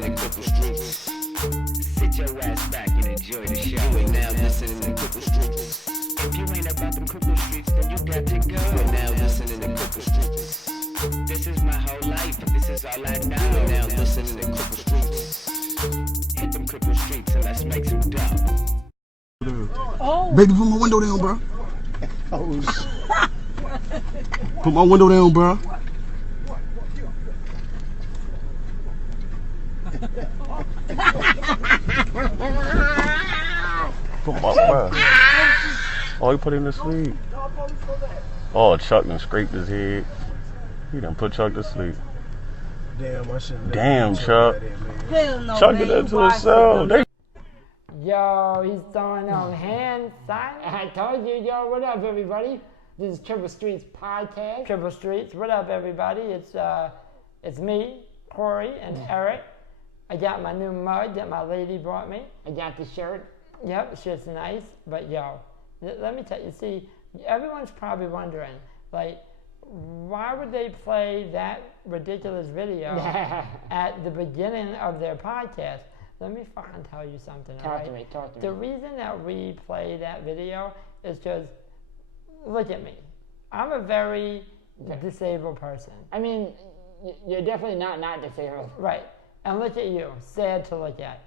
listening to Cripple Streets. Sit your ass back and enjoy the show. You are now listening to Cripple Streets. If you ain't about them Cripple Streets, then you got to go. You are now listening to Cripple Streets. This is my whole life. This is all I know. You are now listening to Cripple Streets. Hit them Cripple Streets and let's make some dough. Oh. Baby, put my window down, bro. Put my window down, bro. Put my bro. Oh, he put him to sleep. Oh, Chuck done scraped his head. He done put Chuck to sleep. Damn, I shouldn't. Damn, Chuck. Hell no, Chuck did that to himself. Yo, he's throwing them hand signs. I told you, yo, what up, everybody? This is Cripple Streets podcast. Cripple Streets, what up, everybody? It's me, Corey, and Eric. I got my new mug that my lady brought me. I got the shirt. Yep, the shirt's nice. But yo, let me tell you, see, everyone's probably wondering, like, why would they play that ridiculous video at the beginning of their podcast? Let me fucking tell you something, Talk to me. The reason that we play that video is because, look at me. I'm a very disabled person. I mean, you're definitely not disabled. Right. And look at you. Sad to look at.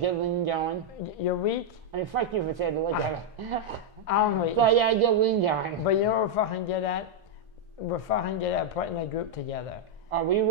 Get going. You're weak? I mean, fuck you for sad to look at. I'm weak. So yeah, get going. But you know what we're fucking good at? We're fucking good at putting a group together. We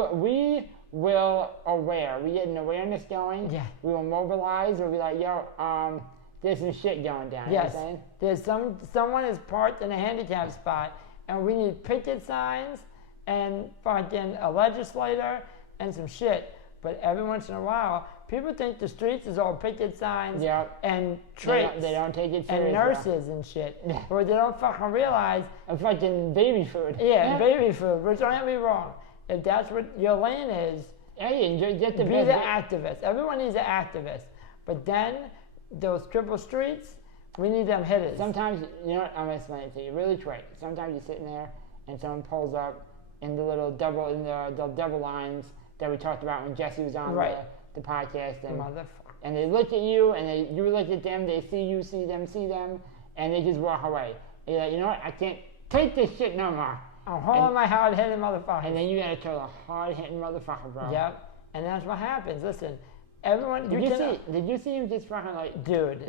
will aware. We get an awareness going. Yeah. We will mobilize. We'll be like, yo, there's some shit going down. Yes. You know what I'm saying? There's someone is parked in a handicap spot, and we need picket signs and fucking a legislator and some shit. But every once in a while, people think the streets is all picket signs and tricks. They don't take it serious. And nurses and shit. But they don't fucking realize. And fucking baby food. Yeah, baby food. Which don't get me wrong. If that's what your lane is, hey, get the be the activist. Everyone needs an activist. But then, those Cripple Streets, we need them hitters. Sometimes, you know what, I'm going to explain it to you really quick. Sometimes you're sitting there and someone pulls up in the little double lines that we talked about when Jesse was on the podcast. And they look at you, and you look at them, they see you, see them, and they just walk away. And you're like, you know what, I can't take this shit no more. I'm holding my hard-hitting motherfucker. And then you gotta kill a hard-hitting motherfucker, bro. Yep. And that's what happens. Listen, everyone. Did you see him just fucking like, dude?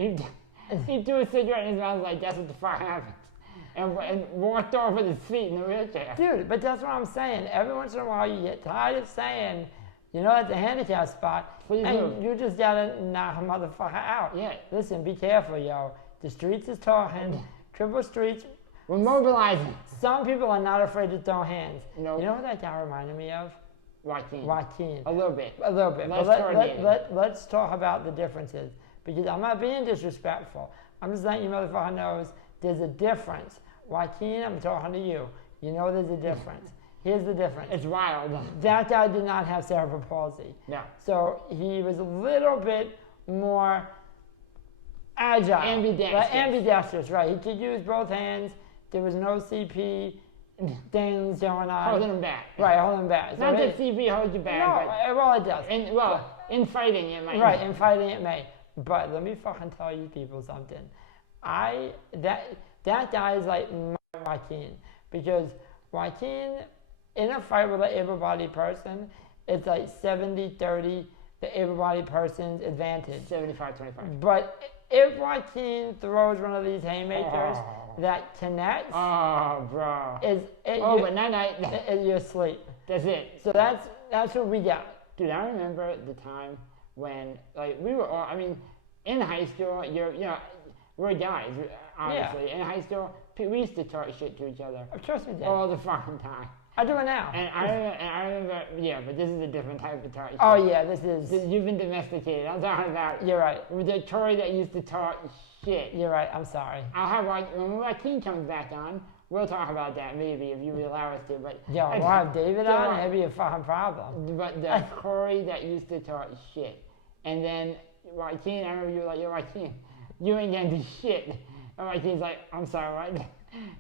He threw a cigarette in his mouth like that's what the fuck happened, and walked off with his feet in the wheelchair. Dude, but that's what I'm saying. Every once in a while, you get tired of saying, you know, at the handicap spot, and you just gotta knock a motherfucker out. Yeah. Listen, be careful, yo. The streets is talking. Cripple Streets. We're mobilizing. Some people are not afraid to throw hands. No. You know what that guy reminded me of? Joaquin. A little bit. But let's talk about the differences. Because I'm not being disrespectful. I'm just letting you motherfucker knows there's a difference. Joaquin, I'm talking to you. You know there's a difference. Here's the difference. It's wild. That guy did not have cerebral palsy. No. So he was a little bit more agile. Ambidextrous, right. He could use both hands. There was no CP things going on. Holding him back. Right, holding him back. Not that CP holds you back. No, well it does. In fighting it may. Right, in fighting it may. But let me fucking tell you people something. That guy is like Joaquin. Because Joaquin, in a fight with an able-bodied person, it's like 70-30, the able-bodied person's advantage. 75-25. But if Joaquin throws one of these haymakers that connects, bro, but night, you're asleep. That's it. So that's what we got. Dude, I remember the time when, like, we were all, I mean, in high school, we're guys, honestly. Yeah. In high school, we used to talk shit to each other. Of course we did. All the fucking time. I do it now. And I remember, yeah, but this is a different type of talk shit. Oh, yeah, this is. You've been domesticated. I'm talking about. You're right. The Tory that used to talk shit. You're right. I'm sorry. I'll have, when Joaquin comes back on, we'll talk about that maybe if you allow us to. But yo, we'll have David on, it'd be a fucking problem. But the Tory that used to talk shit. And then Joaquin, I remember you were like, yo, Joaquin, you ain't gonna do shit. And Joaquin's like, I'm sorry, what?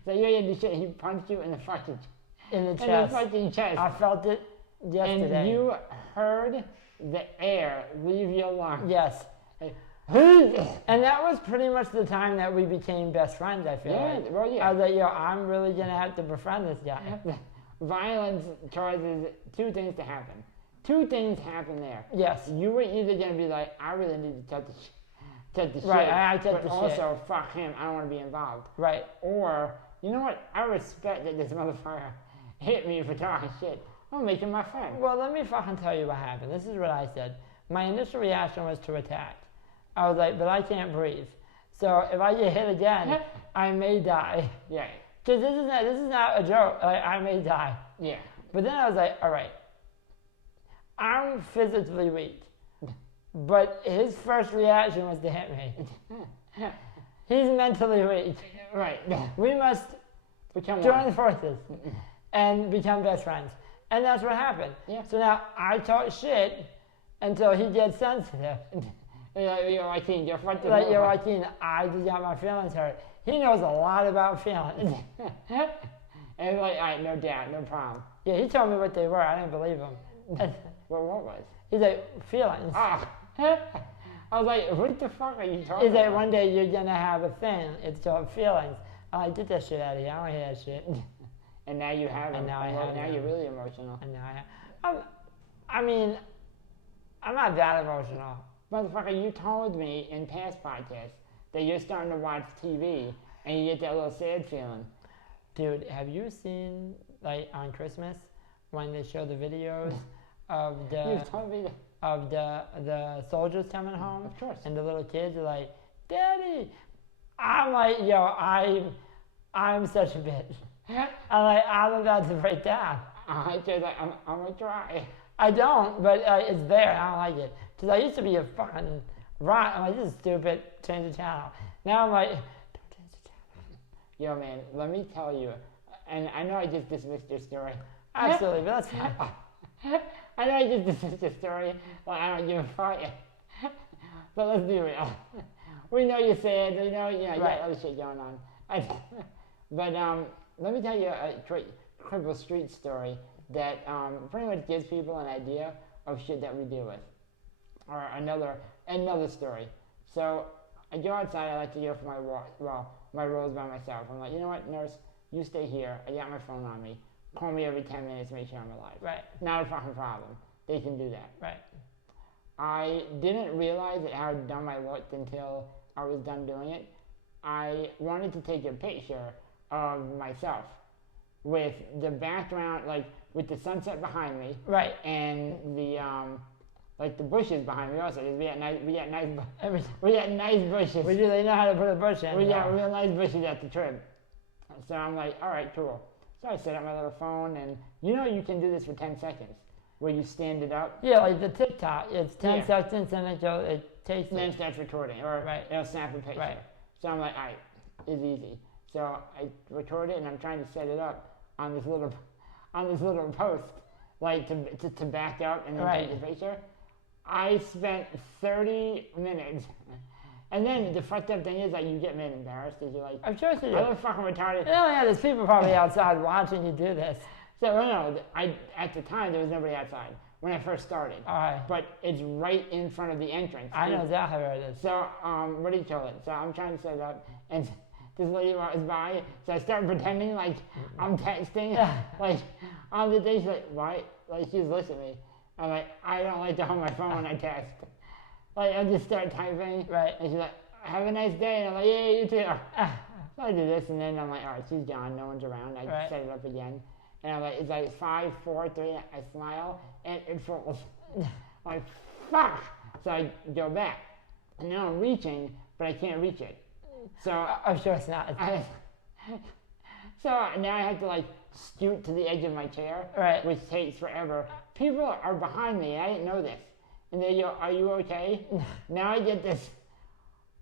So you ain't gonna do shit. He punched you in the fucking chest. In the fucking chest. I felt it yesterday. And you heard the air leave your lungs. Yes. Like, and that was pretty much the time that we became best friends, I feel Yeah, like. well, yeah. I was like, yo, I'm really going to have to befriend this guy. Violence causes two things to happen. Two things happen there. Yes. You were either going to be like, I really need to cut the shit. Right, I cut but the also, fuck him, I don't want to be involved. Right. Or, you know what? I respect that this motherfucker hit me for talking shit. I'm making my friend. Well, let me fucking tell you what happened. This is what I said. My initial reaction was to attack. I was like, but I can't breathe. So if I get hit again, I may die. Yeah. Because this is not a joke. Like, I may die. Yeah. But then I was like, all right, I'm physically weak. But his first reaction was to hit me. He's mentally weak. Right. We must Become join one. forces and become best friends. And that's what happened. Yeah. So now I talk shit until he gets sensitive. Yo, Joaquin, you're front to Like, the yo, Joaquin, I just got my feelings hurt. He knows a lot about feelings. And like, all right, no doubt, no problem. Yeah, he told me what they were. I didn't believe him. Well, what was? He's like, feelings. Ah. I was like, what the fuck are you talking He's like, about? one day you're gonna have a thing. It's called feelings. I'm like, get that shit out of here. I don't hear that shit. And now you have him. And now I have Now him. you're really emotional. And now I mean, I'm not that emotional. Motherfucker, you told me in past podcasts that you're starting to watch TV and you get that little sad feeling. Dude, have you seen, like, on Christmas, when they show the videos of You told me that. the soldiers coming home? Of course. And the little kids are like, Daddy! I'm like, yo, I'm such a bitch. I'm like, I'm about to break down. I'm gonna try. I don't, but it's there. I don't like it. Because I used to be a fucking rock. I'm like, this is stupid. Change the channel. Now I'm like, don't change the channel. Yo, man, let me tell you. And I know I just dismissed your story. Absolutely, but that's fine. I know I just dismissed your story. Like, I don't give a fuck. But let's be real. We know you're sad. We know, you got other shit going on. But let me tell you a Cripple Street story that pretty much gives people an idea of shit that we deal with. Or another story. So I go outside. I like to go for my walk. Well, my rolls by myself. I'm like, you know what, nurse, you stay here. I got my phone on me. Call me every 10 minutes to make sure I'm alive. Right. Not a fucking problem. They can do that. Right. I didn't realize how dumb I looked until I was done doing it. I wanted to take a picture of myself with the background, like with the sunset behind me, Right. and the like the bushes behind me. Also, we got nice Everything. bushes. We do. They know how to put a bush in. We got real nice bushes at the trip. So I'm like, all right, cool. So I set up my little phone, and you can do this for 10 seconds, where you stand it up. Yeah, like the TikTok. It's 10 Yeah. seconds and it takes And then it. it starts recording, or Right. it'll snap a picture. Right. So I'm like, all right, it's easy. So I record it, and I'm trying to set it up on this little post, like to back up and then Right. take the picture. I spent 30 minutes, and then the fucked up thing is like you get mad embarrassed because you're like, I'm sure you do. I'm fucking retarded. Yeah, there's people probably outside watching you do this. So no, at the time there was nobody outside when I first started. All right. But it's right in front of the entrance. I know exactly where it is. So, what do you call it? So I'm trying to set it up, and this lady walks by, so I start pretending like I'm texting, like on the day. She's like, "Why?" Like she's listening to me. I'm like, I don't like to hold my phone when I text. Like I just start typing, Right. and she's like, "Have a nice day," and I'm like, "Yeah, you too." So I do this, and then I'm like, "All right, she's gone. No one's around." I Right. set it up again, and I'm like, "It's like 5, 4, 3." I smile, and it falls. I'm like, fuck. So I go back, and now I'm reaching, but I can't reach it. So I'm sure it's not. so now I have to like scoot to the edge of my chair, Right. which takes forever. People are behind me. I didn't know this, and they go, "Are you okay?" Now I get this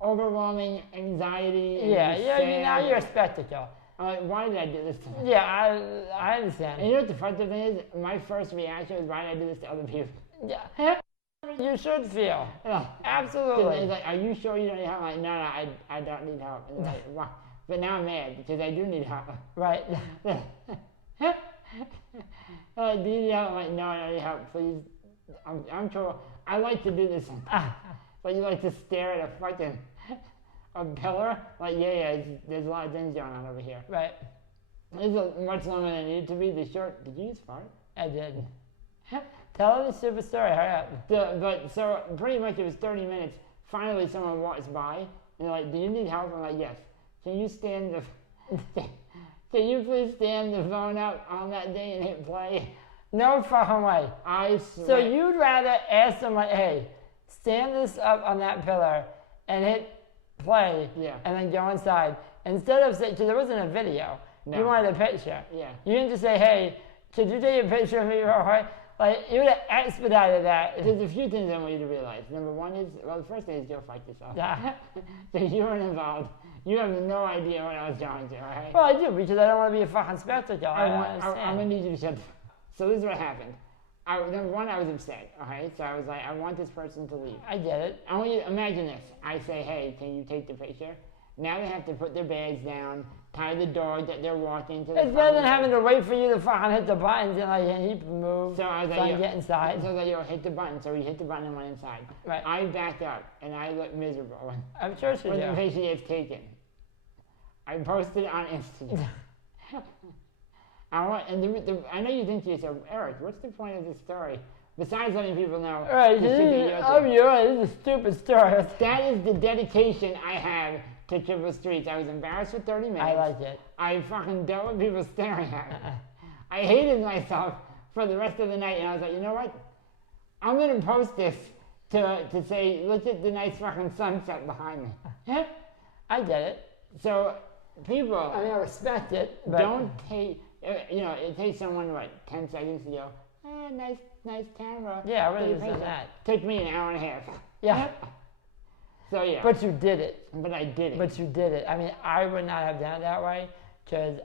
overwhelming anxiety. And Now sad. you're a spectacle. I'm like, why did I do this to myself? Yeah, I understand. And you know what the funny thing is? My first reaction was, why did I do this to other people? Yeah. You should feel. It's Absolutely. like, are you sure you don't need help? I'm like, no, I don't need help. And it's like, why? But now I'm mad because I do need help. Right. Like, do you need help? I'm like, no, I don't need help. Please I'm sure I like to do this. But you like to stare at a fucking a pillar? Like, there's a lot of things going on over here. Right. This is much longer than it needed to be. The short. Did you use fart? I did. Tell the super story. Hurry up. But so pretty much it was 30 minutes. Finally, someone walks by and they're like, "Do you need help?" I'm like, "Yes." Can you stand the? Can you please stand the phone up on that day and hit play? No fucking way. I swear. So you'd rather ask someone, "Hey, stand this up on that pillar and hit play," and then go inside instead of saying, because there wasn't a video. No. You wanted a picture. Yeah. You didn't just say, "Hey, could you take a picture of me real quick?" Like, you would have expedited that. There's a few things I want you to realize. Number one is, well, the first thing is you'll fight yourself. Yeah. So you weren't involved. You have no idea what I was going to, right? Well, I do, because I don't want to be a fucking spectacle. I'm going to need you to shut the... So this is what happened. Number one, I was upset, okay? So I was like, I want this person to leave. I get it. I want you to imagine this. I say, "Hey, can you take the picture?" Now they have to put their bags down, tie the dog that they're walking to. It's better than having to wait for you to fucking hit the buttons and like he move. So I was like, get inside. So I was like, "Yo, hit the button." So we hit the button and went inside. Right. I backed up and I looked miserable. I'm sure she when did. the picture gets taken. I posted it on Instagram. I know you think to yourself, "Eric, what's the point of this story?" Besides letting people know. Right. This is a stupid story. That is the dedication I have to Cripple Streets. I was embarrassed for 30 minutes. I like it. I fucking dealt with people staring at me. I hated myself for the rest of the night, and I was like, you know what? I'm going to post this to say, look at the nice fucking sunset behind me. I get it. So, people... I mean, I respect it, but... Don't take... it takes someone, 10 seconds to go, nice camera. Yeah, I would have done that. Took me an hour and a half. Yeah. So, yeah. But you did it. But I did it. But you did it. I mean, I would not have done it that way, because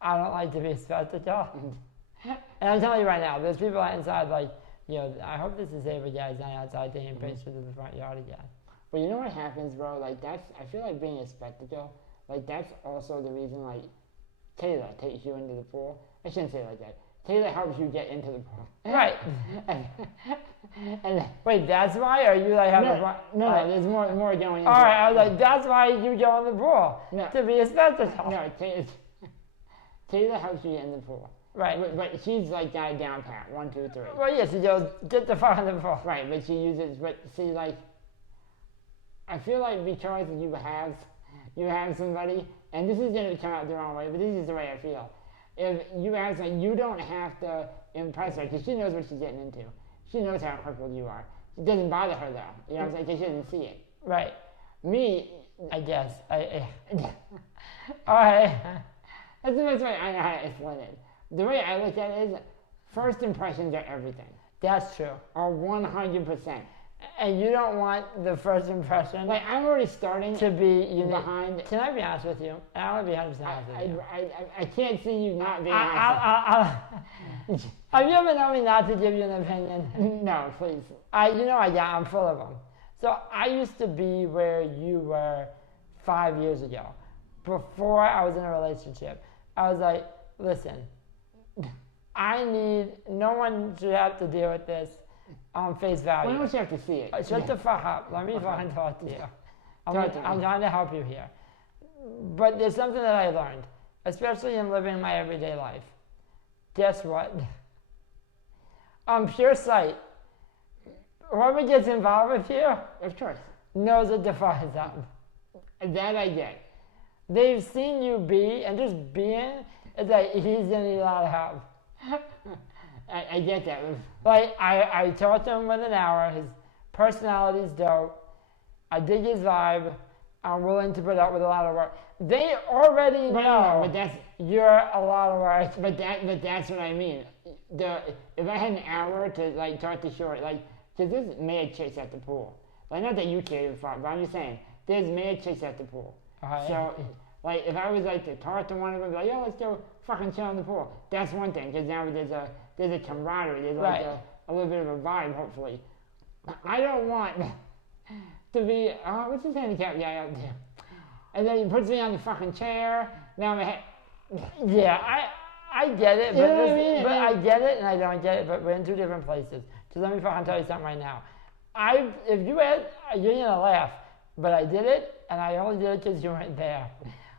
I don't like to be a spectacle. And I'm telling you right now, there's people outside like, I hope this is safe, but yeah, he's not outside taking pictures of the front yard again. But you know what happens, bro? Like, I feel like being a spectacle, that's also the reason, Taylor takes you into the pool. I shouldn't say it like that. Taylor helps you get into the pool. Right. and wait, that's why? Or you have no, there's more going into All right, I was like, that's why you go in the pool, to be a spectacle. No, Taylor helps you get in the pool. Right. But she's got it down pat, 1, 2, 3. Well, yes, she goes, get the fuck in the pool. Right, but she uses, I feel like because you have somebody, and this is going to come out the wrong way, but this is the way I feel. If you have somebody, you don't have to impress her, because she knows what she's getting into. She knows how crippled you are. It doesn't bother her, though. You know what I'm saying? Because she doesn't see it. Right. Me... I guess. All right. That's the best way I know how to explain it. The way I look at it is, first impressions are everything. That's true. Are 100%. And you don't want the first impression... I'm already starting to be behind... Can I be honest with you? I want to be 100% honest with you. I can't see you not being honest. Have you ever known me not to give you an opinion? No, please. I'm full of them. So I used to be where you were 5 years ago. Before I was in a relationship, I was like, listen, no one should have to deal with this on face value. Why don't you have to see it? Shut the fuck up. Let me fucking talk to you. I'm trying to help you here. But there's something that I learned, especially in living my everyday life. Guess what? On pure sight, whoever gets involved with you, of course, knows it defines them. That I get. They've seen you be, and just being, it's like he's gonna need a lot of help. I get that. I talked to him within an hour. His personality's dope. I dig his vibe. I'm willing to put up with a lot of work. They already know you're a lot of work. But that's what I mean. If I had an hour to talk to Shirley, because there's mad chicks at the pool. Not that you care for, but I'm just saying, there's mad chicks at the pool. So, if I was to talk to one of them, yo, let's go fucking chill in the pool. That's one thing, because now there's a camaraderie, there's a little bit of a vibe, hopefully. I don't want to be, what's this handicapped guy out there? And then he puts me on the fucking chair. Now yeah, I get it, but I get it and I don't get it, but we're in two different places. So let me fucking tell you something right now. If you had, you're gonna laugh, but I did it, and I only did it because you weren't there.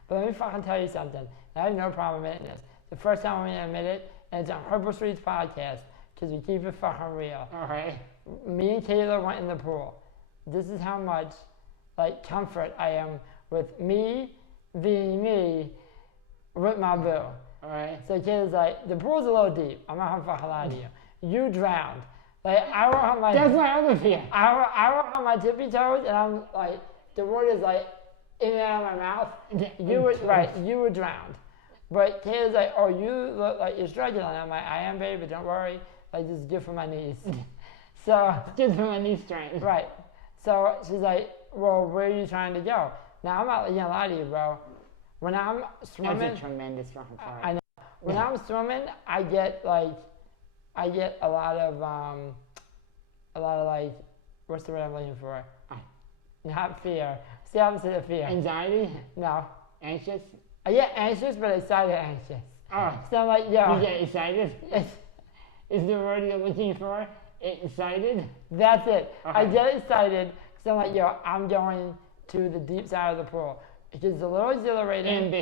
But let me fucking tell you something. I have no problem admitting this. The first time I'm gonna admit it, and it's on CRIPPLE Street's podcast, because we keep it fucking real. Okay. Me and Kayla went in the pool. This is how much, like, comfort I am with me being me with my boo. Alright. So Kayla's like, the pool's a little deep. I'm not gonna fucking lie to you. You drowned. Like, I went on my... That's my other fear. I went on my tippy toes, and I'm like, the water's like in and out of my mouth. You were drowned. But Kayla's like, oh, you look like you're struggling. I'm like, I am, baby, but don't worry. Like, this is good for my knees. So, good for my knee strength. Right. So she's like, well, where are you trying to go? Now, I'm not gonna lie to you, bro. When I'm swimming... That's a tremendous fucking part. I know. When I'm swimming, I get a lot of like, what's the word I'm looking for? Not fear. It's the opposite of fear. Anxiety? No. Anxious? I get anxious, but excited anxious. Oh. So I'm like, yo. You get excited? Is the word you're looking for excited? That's it. Okay. I get excited because I'm like, yo, I'm going to the deep side of the pool. It's just a little exhilarating.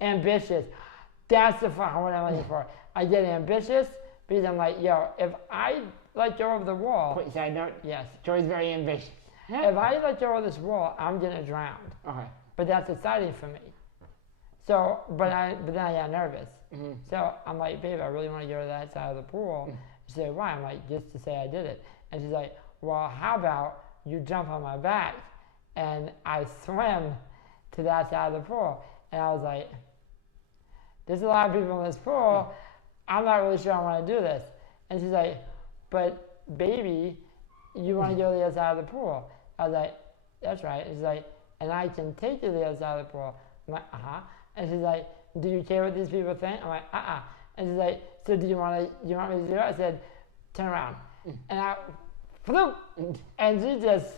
Ambitious. That's the fucking word I'm looking for. I get ambitious because I'm like, yo, if I let go of the wall. Quick side note. Yes. Joy's very ambitious. If I let go of this wall, I'm gonna drown. Okay. But that's exciting for me. So, but then I got nervous. Mm-hmm. So I'm like, babe, I really want to go to that side of the pool. She said, why? I'm like, just to say I did it. And she's like, well, how about you jump on my back and I swim to that side of the pool? And I was like, there's a lot of people in this pool. I'm not really sure I want to do this. And she's like, but baby, you want to go to the other side of the pool? I was like, that's right. And she's like, and I can take you to the other side of the pool. I'm like, uh-huh. And she's like, do you care what these people think? I'm like, uh-uh. And she's like, so do you want me to do it? I said, turn around. And I flew. And she just,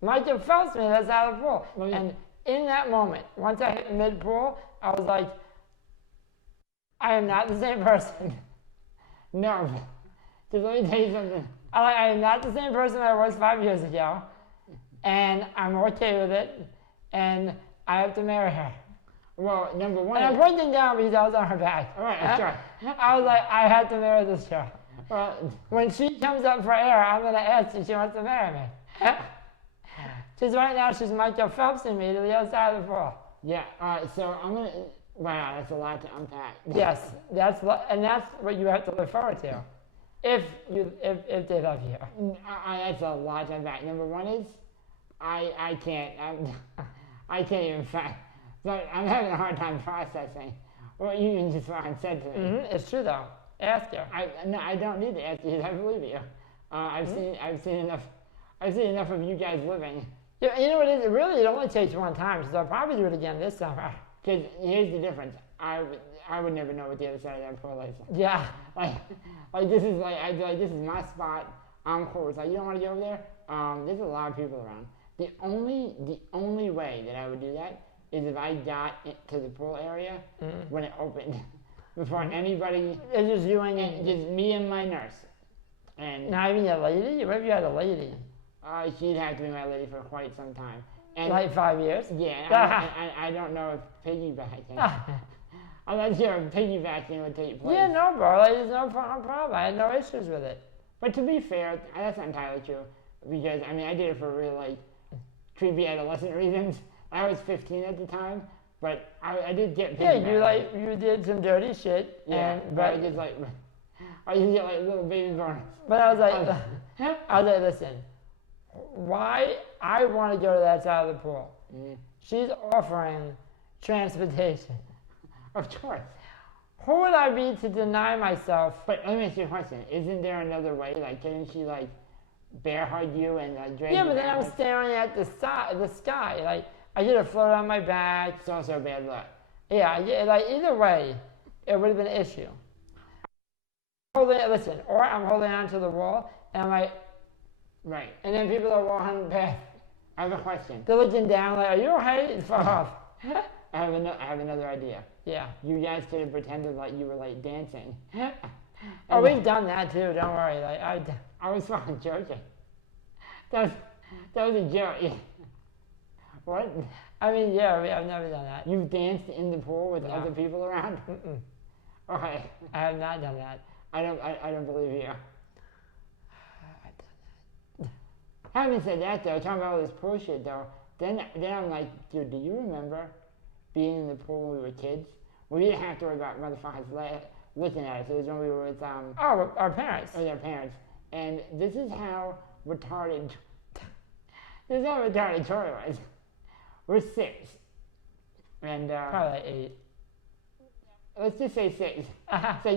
Michael Phelps me, that's out of the pool. And in that moment, once I hit mid-pool, I was like, I am not the same person. No. Just let me tell you something. I am not the same person I was 5 years ago. And I'm okay with it. And I have to marry her. Well, number one... And I'm pointing down because I was on her back. All right, sure. I was like, I had to marry this girl. Well, when she comes up for air, I'm going to ask if she wants to marry me. Because right now she's Michael Phelps in me to the other side of the pool. Yeah, all right, so I'm going to... Wow, that's a lot to unpack. Yes, that's what you have to look forward to. If they love you. That's a lot to unpack. Number one is, I can't even fact. But I'm having a hard time processing what you just said to me. Mm-hmm, it's true though. Ask her. No, I don't need to ask you. I believe you. I've seen enough of you guys living. Yeah, you know what it is? It only takes one time, so I'll probably do it again this summer. Because here's the difference. I would never know what the other side of that pool is. Yeah. Like this is like I'd be like, this is my spot. I'm cool. It's like, you don't want to go over there? There's a lot of people around. The only way that I would do that is if I got to the pool area when it opened. Before anybody. It's just you and just me and my nurse. And not even your lady? What if you had a lady? She'd have to be my lady for quite some time. And like 5 years? Yeah, I don't know if piggybacking. I'm not sure if piggybacking would take place. Yeah, no, bro. Like, there's no problem. I had no issues with it. But to be fair, that's not entirely true. Because, I mean, I did it for real, like, creepy adolescent reasons. I was 15 at the time, but I did get piggyback. Yeah, you did some dirty shit. Yeah, but I just get like little baby boners. But I was like, listen, why I want to go to that side of the pool. She's offering transportation. Of course. Who would I be to deny myself? But let me ask you a question. Isn't there another way? Like, couldn't she, like, bear hug you and drag you? Yeah, but then I'm staring at the sky. Like, I get a float on my back. It's also bad luck. Yeah, like, either way, it would have been an issue. Or I'm holding on to the wall, and I'm like, right. And then people are walking past. I have a question. They're looking down like, are you okay? Fuck off. I have another idea. Yeah. You guys could have pretended like you were like dancing. Oh, we've done that too. Don't worry. Like I was fucking joking. That was a joke. Yeah. What? I mean, yeah, I've never done that. You've danced in the pool with other people around? Mm-mm. Okay. I have not done that. I don't believe you. Having said that though, talking about all this pool shit though, then I'm like, dude, do you remember being in the pool when we were kids? We didn't have to worry about motherfuckers looking at us. It was when we were with our parents. With our parents. And this is how retarded Tori was. We're 6. And Probably like 8. let's just say 6. so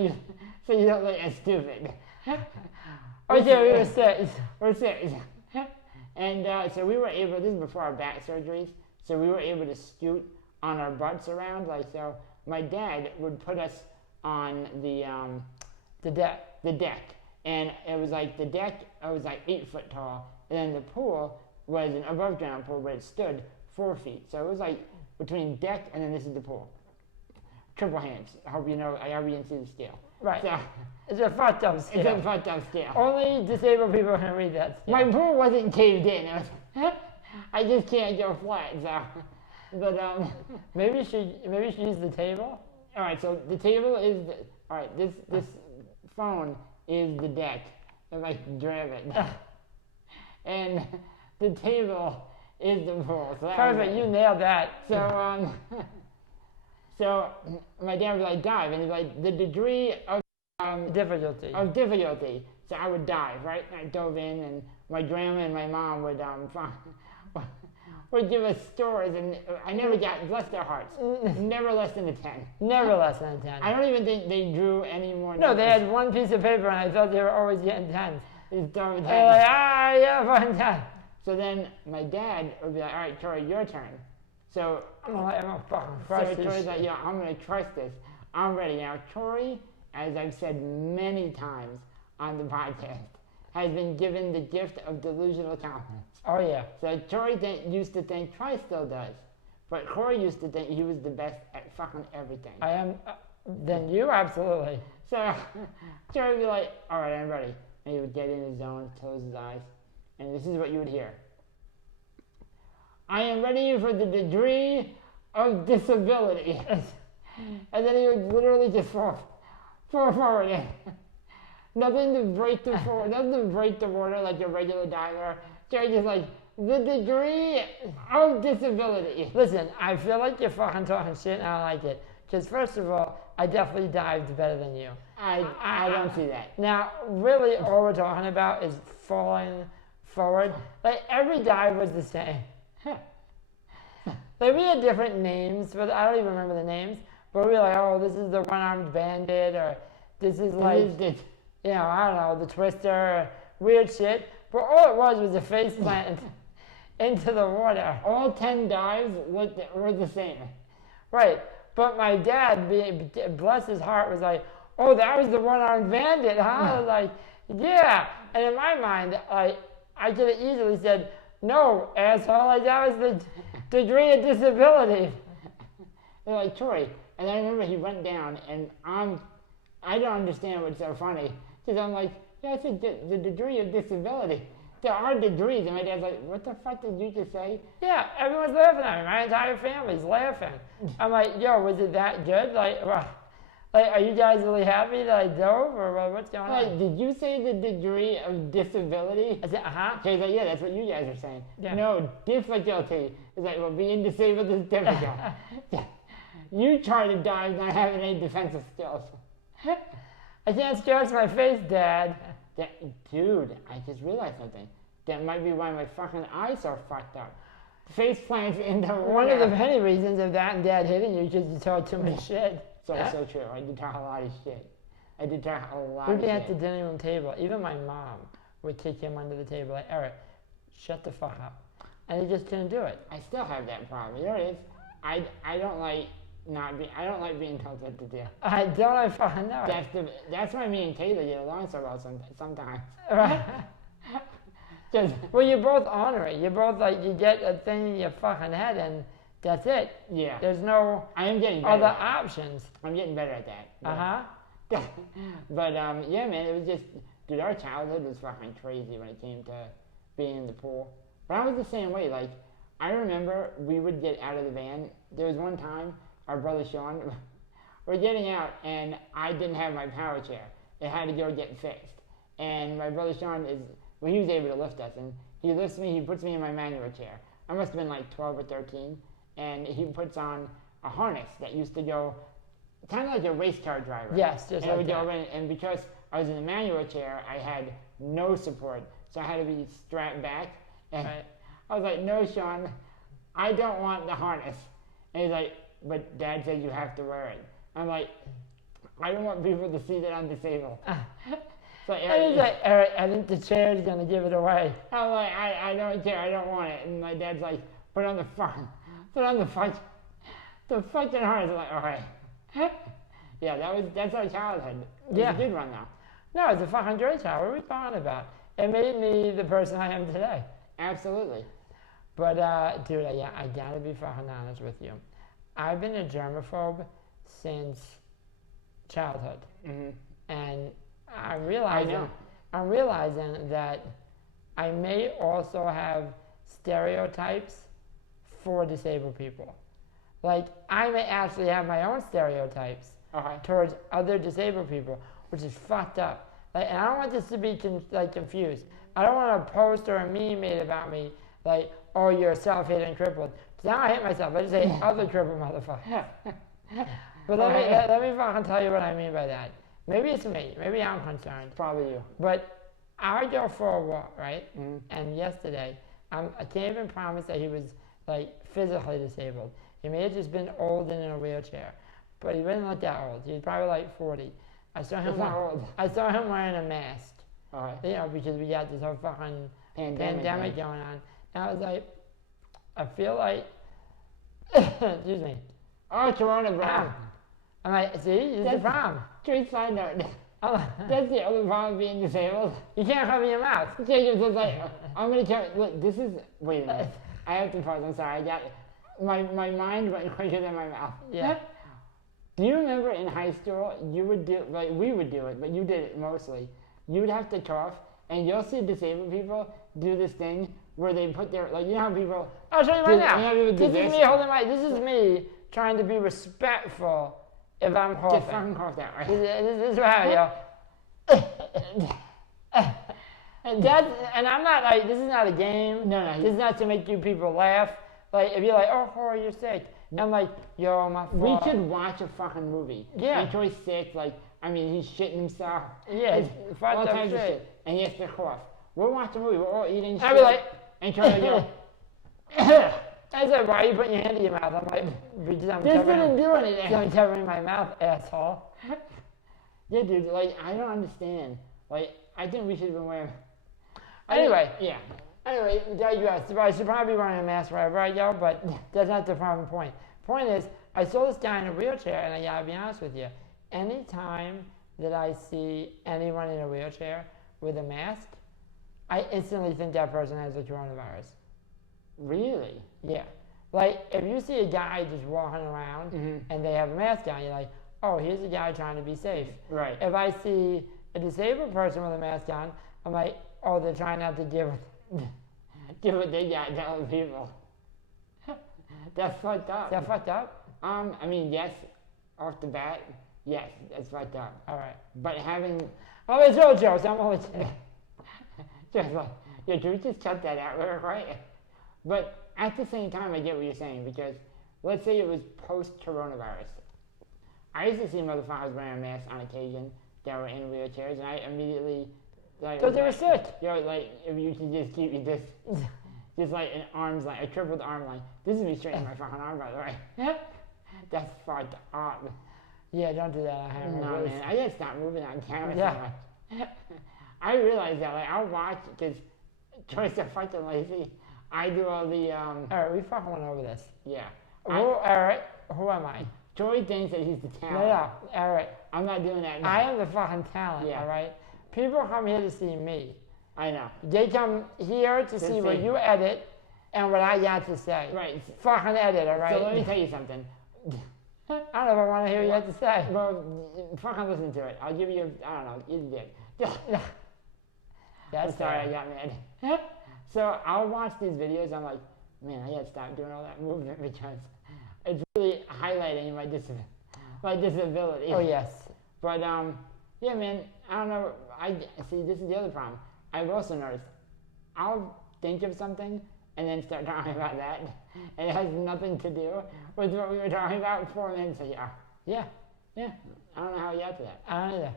you don't look as stupid. Okay, we were 6. We're 6. And so we were able, this is before our back surgeries, so we were able to scoot on our butts around. Like, so my dad would put us on the deck. And it was like the deck, it was like 8 foot tall. And then the pool was an above ground pool, but it stood 4 feet. So it was like between deck and then this is the pool. Triple hands. I hope you didn't see the scale. Right. So, it's a fucked up scale. it's a fucked up scale. Only disabled people can read that scale. My pool wasn't caved in. It was, I just can't go flat. So, but maybe you should use the table. All right. So the table is all right. This phone is the deck. If I can grab it, and the table is the pool. So Perfect. You nailed that. So so my dad would like dive, and he'd like the degree of difficulty. So I would dive, right? And I dove in, and my grandma and my mom would give us stories, and I never got, bless their hearts, never less than a 10. Never less than a 10. I don't even think they drew any more. No, they had one piece of paper, and I thought they were always getting 10s. They're like, yeah, fine 10. So then my dad would be like, all right, Tori, your turn. So I'm gonna fucking crush this. Tori's like, yeah, I'm gonna trust this. I'm ready. Now, Tori, as I've said many times on the podcast, has been given the gift of delusional confidence. Oh, yeah. So Tori used to think, Tori still does, but Corey used to think he was the best at fucking everything. I am, then you, absolutely. So Tori would be like, all right, I'm ready. And he would get in his zone, close his eyes, and this is what you would hear. I am ready for the degree of disability. And then he would literally just fall forward. Nothing to break the water like a regular diver. They're just like, the degree of disability. Listen, I feel like you're fucking talking shit, and I don't like it. Because first of all, I definitely dived better than you. I don't see that. Now, really, all we're talking about is falling forward. Like, every dive was the same. Like, we had different names, but I don't even remember the names. But we were like, oh, this is the one-armed bandit, or this is like, you know, I don't know, the twister, or weird shit. But all it was a face plant into the water. All 10 dives were the same. Right. But my dad, bless his heart, was like, oh, that was the one-armed bandit, huh? I was like, yeah. And in my mind, I could have easily said, no, asshole, like that was the degree of disability. They're like, Tori. And I remember he went down, and I don't understand what's so funny. Because I'm like, yeah, I said the degree of disability. There are degrees. And my dad's like, what the fuck did you just say? Yeah, everyone's laughing at me. My entire family's laughing. I'm like, yo, was it that good? Like, are you guys really happy that I dove, or what's going on? Did you say the degree of disability? I said, uh-huh. So he's like, yeah, that's what you guys are saying. Yeah. No, difficulty. It's like, well, being disabled is difficult. You try to dive not having any defensive skills. I can't stretch my face, Dad. Dude, I just realized something. That might be why my fucking eyes are fucked up. Face plants in the water. One of the many reasons of that and Dad hitting you because you talk too much shit. So true. I did talk a lot of shit. We'd be at the dining room table. Even my mom would kick him under the table like, Eric, shut the fuck up. And he just couldn't do it. I still have that problem. You know what it is? I don't like being told what to do. I fucking know. That's why me and Taylor get along so well sometimes. Right. Well, you both honor it. You both you get a thing in your fucking head and that's it. Yeah. There's no I am getting better other options. I'm getting better at that. Uh-huh. But yeah, man, it was just dude, our childhood was fucking crazy when it came to being in the pool. But I was the same way. Like, I remember we would get out of the van. There was one time, our brother Sean, we're getting out, and I didn't have my power chair. It had to go get fixed. And my brother Sean he was able to lift us, and he lifts me, he puts me in my manual chair. I must have been like 12 or 13, and he puts on a harness that used to go kind of like a race car driver. Yes, just and like it would that. go in, and because I was in the manual chair, I had no support, so I had to be strapped back. And Right. I was like, no, Sean, I don't want the harness. And he's like, but Dad said you have to wear it. I'm like, I don't want people to see that I'm disabled. So And he's like, Eric, I think the chair's going to give it away. I'm like, I don't care, I don't want it. And my dad's like, put on the fucking harness. I'm like, all right. Yeah, that's our childhood. It was Yeah. a good one though. No, it's a fucking great job. What are we talking about? It made me the person I am today. Absolutely. But, dude, I gotta be fucking honest with you. I've been a germaphobe since childhood. Mm-hmm. And I'm realizing that I may also have stereotypes for disabled people. Like, I may actually have my own stereotypes Okay. towards other disabled people, which is fucked up. Like, and I don't want this to be confused. I don't want a post or a meme made about me like, oh, you're self-hating crippled. Because I don't hate myself. I just hate other crippled motherfuckers. But let me fucking tell you what I mean by that. Maybe it's me. Maybe I'm concerned. Probably you. But I go for a walk, right? Mm-hmm. And yesterday, I can't even promise that he was like physically disabled. He may have just been old and in a wheelchair, but he wasn't like that old. He was probably like 40. I saw him. That's not old. I saw him wearing a mask. All right. You know, because we got this whole fucking pandemic going on. And I was like, I feel like, excuse me. Oh, coronavirus. I'm like, see, this is the problem. Straight side note. I'm like, That's the other problem of being disabled. you can't cover your mouth. Jacob's just like, I'm gonna tell. Look, this is. Wait a minute. I have to pause. I'm sorry. I got my mind went quicker than my mouth. Yeah. Do you remember in high school you would do like we would do it, but you did it mostly. You would have to cough, and you'll see disabled people do this thing where they put their like you know how people. I'll show you right now. You know, people do This is me holding my. This is me trying to be respectful. If I'm coughing, Just fucking cough that way. this is how yo. And I'm not like this is not a game. No. This is not to make you people laugh. Like if you're like, oh, Corey, you're sick. I'm like, yo, my fault. We could watch a fucking movie. Yeah. And Troy's sick. Like I mean, he's shitting himself. Yeah, It's fucked all up kinds of shit. shit. And he has to cough. We'll watch a movie. We're all eating shit. I'd be like, and Troy would go. I said, why are you putting your hand in your mouth? I'm like, because I'm This didn't covering, do anything. I'm covering my mouth, asshole. Yeah, dude. Like I don't understand. Like I think we should have been wearing. Anyway. Yeah. Anyway, digress. I should probably be wearing a mask wherever I go, but that's not the problem point. Point is, I saw this guy in a wheelchair, and I gotta be honest with you. Anytime that I see anyone in a wheelchair with a mask, I instantly think that person has the coronavirus. Really? Yeah. Like, if you see a guy just walking around and they have a mask on, you're like, oh, here's a guy trying to be safe. Right. If I see a disabled person with a mask on, I'm like, oh, they're trying not to give Do what they got to other people. That's fucked up. Is that fucked up? I mean, yes, off the bat, yes, that's fucked up. All right. But having, Oh, it's all jokes. I'm only just like, yeah, can we just cut that out real quick? But at the same time, I get what you're saying because let's say it was post-coronavirus. I used to see motherfuckers wearing masks on occasion that were in wheelchairs, and I immediately like. because they were sick. Yo, like if you could just keep this, just like an arm's length, a tripled arm length. This is me straightening my fucking arm, by the way. That's fucked up. Yeah, don't do that. I have No, really man, I gotta stop moving on camera Yeah. so much. I realize that, like, I'll watch because Troy's so fucking lazy. I do all the, All right, we fucking went over this. yeah. All right, who am I? Troy thinks that he's the talent. No, all right. I'm not doing that. I am the fucking talent, Yeah. all right? People come here to see me. I know. They come here to see what see. you edit and what I got to say. Right. Fucking edit, all right? So let me tell you something. I don't know if I want to hear what you have to say. Well, fucking listen to it. I'll give you, I don't know, you did. That's I'm sorry, fair. I got mad. So I'll watch these videos. I'm like, man, I gotta stop doing all that movement because it's really highlighting my disability. Oh yes. But yeah, man, I don't know. I see. This is the other problem. I've also noticed. I'll think of something and then start talking about that. And it has nothing to do with what we were talking about 4 minutes ago. Yeah. Yeah. I don't know how you got to that. I don't either.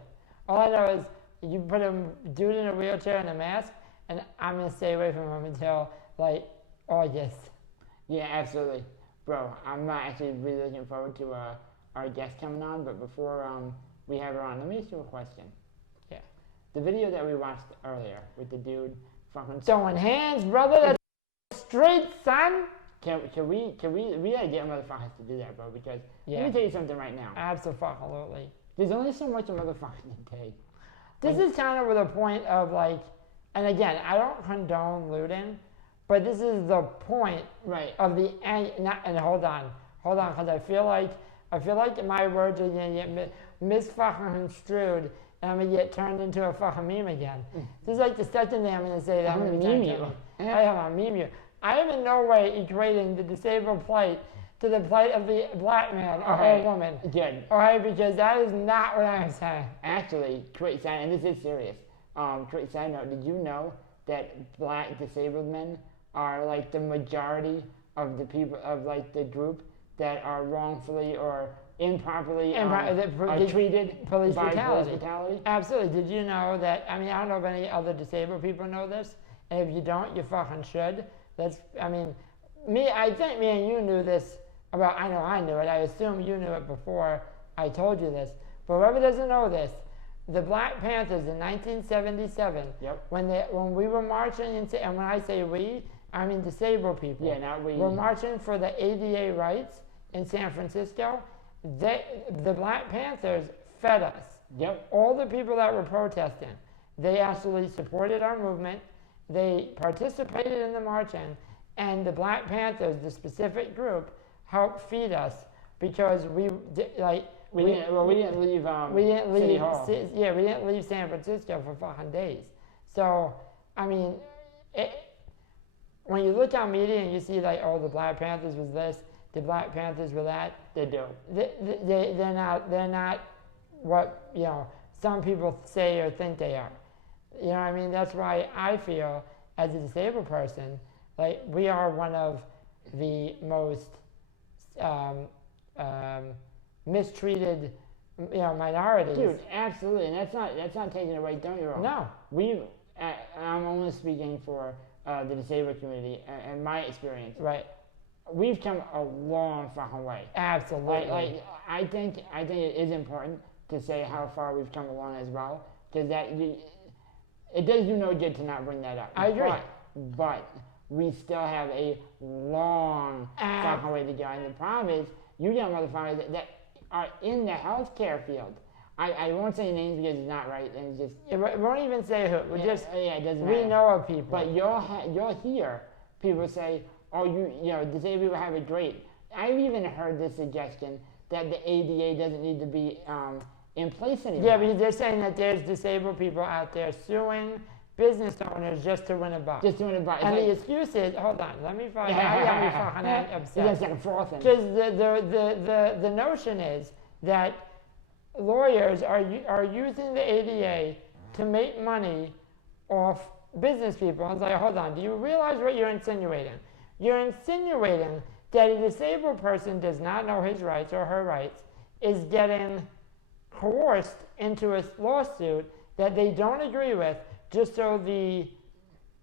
All I know is you put a dude in a wheelchair and a mask, and I'm gonna stay away from him until like August. Yeah, absolutely, bro. I'm actually really looking forward to our guest coming on. But before we have her on, let me ask you a question. Yeah. The video that we watched earlier with the dude fucking Throwing hands, brother. That's straight, son. Can we gotta get motherfuckers to do that, bro? Because Yeah. let me tell you something right now. Absolutely. There's only so much a motherfucker can take. This is kind of the point of like, and again, I don't condone looting, but this is the point Right. of the and hold on, because I feel like my words are gonna get misfucking-construed, and I'm gonna get turned into a fucking meme again. This is like the second day I'm gonna say that. I'm gonna turn meme to you. me. I am a meme you. I am in no way equating the disabled plight to the plight of the black man or Okay. woman. Good. All right, because that is not what I'm saying. Actually, quick side, and this is serious. Quick side note: did you know that black disabled men are like the majority of the people of like the group that are wrongfully or improperly treated Police by brutality. police brutality? Absolutely. Did you know that? I mean, I don't know if any other disabled people know this, and if you don't, you fucking should. I think me and you knew this about. I know I knew it. I assume you knew it before I told you this. But whoever doesn't know this, the Black Panthers in 1977, Yep. when we were marching, and when I say we, I mean disabled people. Yeah, not we. We're marching for the ADA rights in San Francisco. The Black Panthers fed us. Yep. All the people that were protesting, they actually supported our movement. They participated in the marching, and the Black Panthers, the specific group, helped feed us because we didn't leave. We didn't leave City Hall. We didn't leave San Francisco for fucking days. So, I mean, when you look on media and you see like, oh, the Black Panthers was this, the Black Panthers were that, They do. they're not what some people say or think they are. You know what I mean? That's why I feel, as a disabled person, like we are one of the most mistreated, minorities. Dude, absolutely, and that's not taking it away. Don't get me wrong. No. I'm only speaking for the disabled community and my experience. Right. We've come a long fucking way. Absolutely. Like I think it is important to say how far we've come along as well, because it does you no good to not bring that up. I agree. But we still have a long fucking way to go, and the problem is you got motherfuckers that are in the healthcare field. I won't say names because it's not right, and it's just We won't even say who. it doesn't We matter. know of people. But you'll hear people say, oh, disabled people have it great. I've even heard the suggestion that the ADA doesn't need to be in place anymore. Yeah, because they're saying that there's disabled people out there suing business owners just to win a buck. Just doing it by And the excuse is, hold on, let me find out. I got me fucking upset. You guys got frothing. Because the notion is that lawyers are using the ADA to make money off business people. I was like, hold on, do you realize what you're insinuating? You're insinuating that a disabled person does not know his rights or her rights, is getting coerced into a lawsuit that they don't agree with, just so the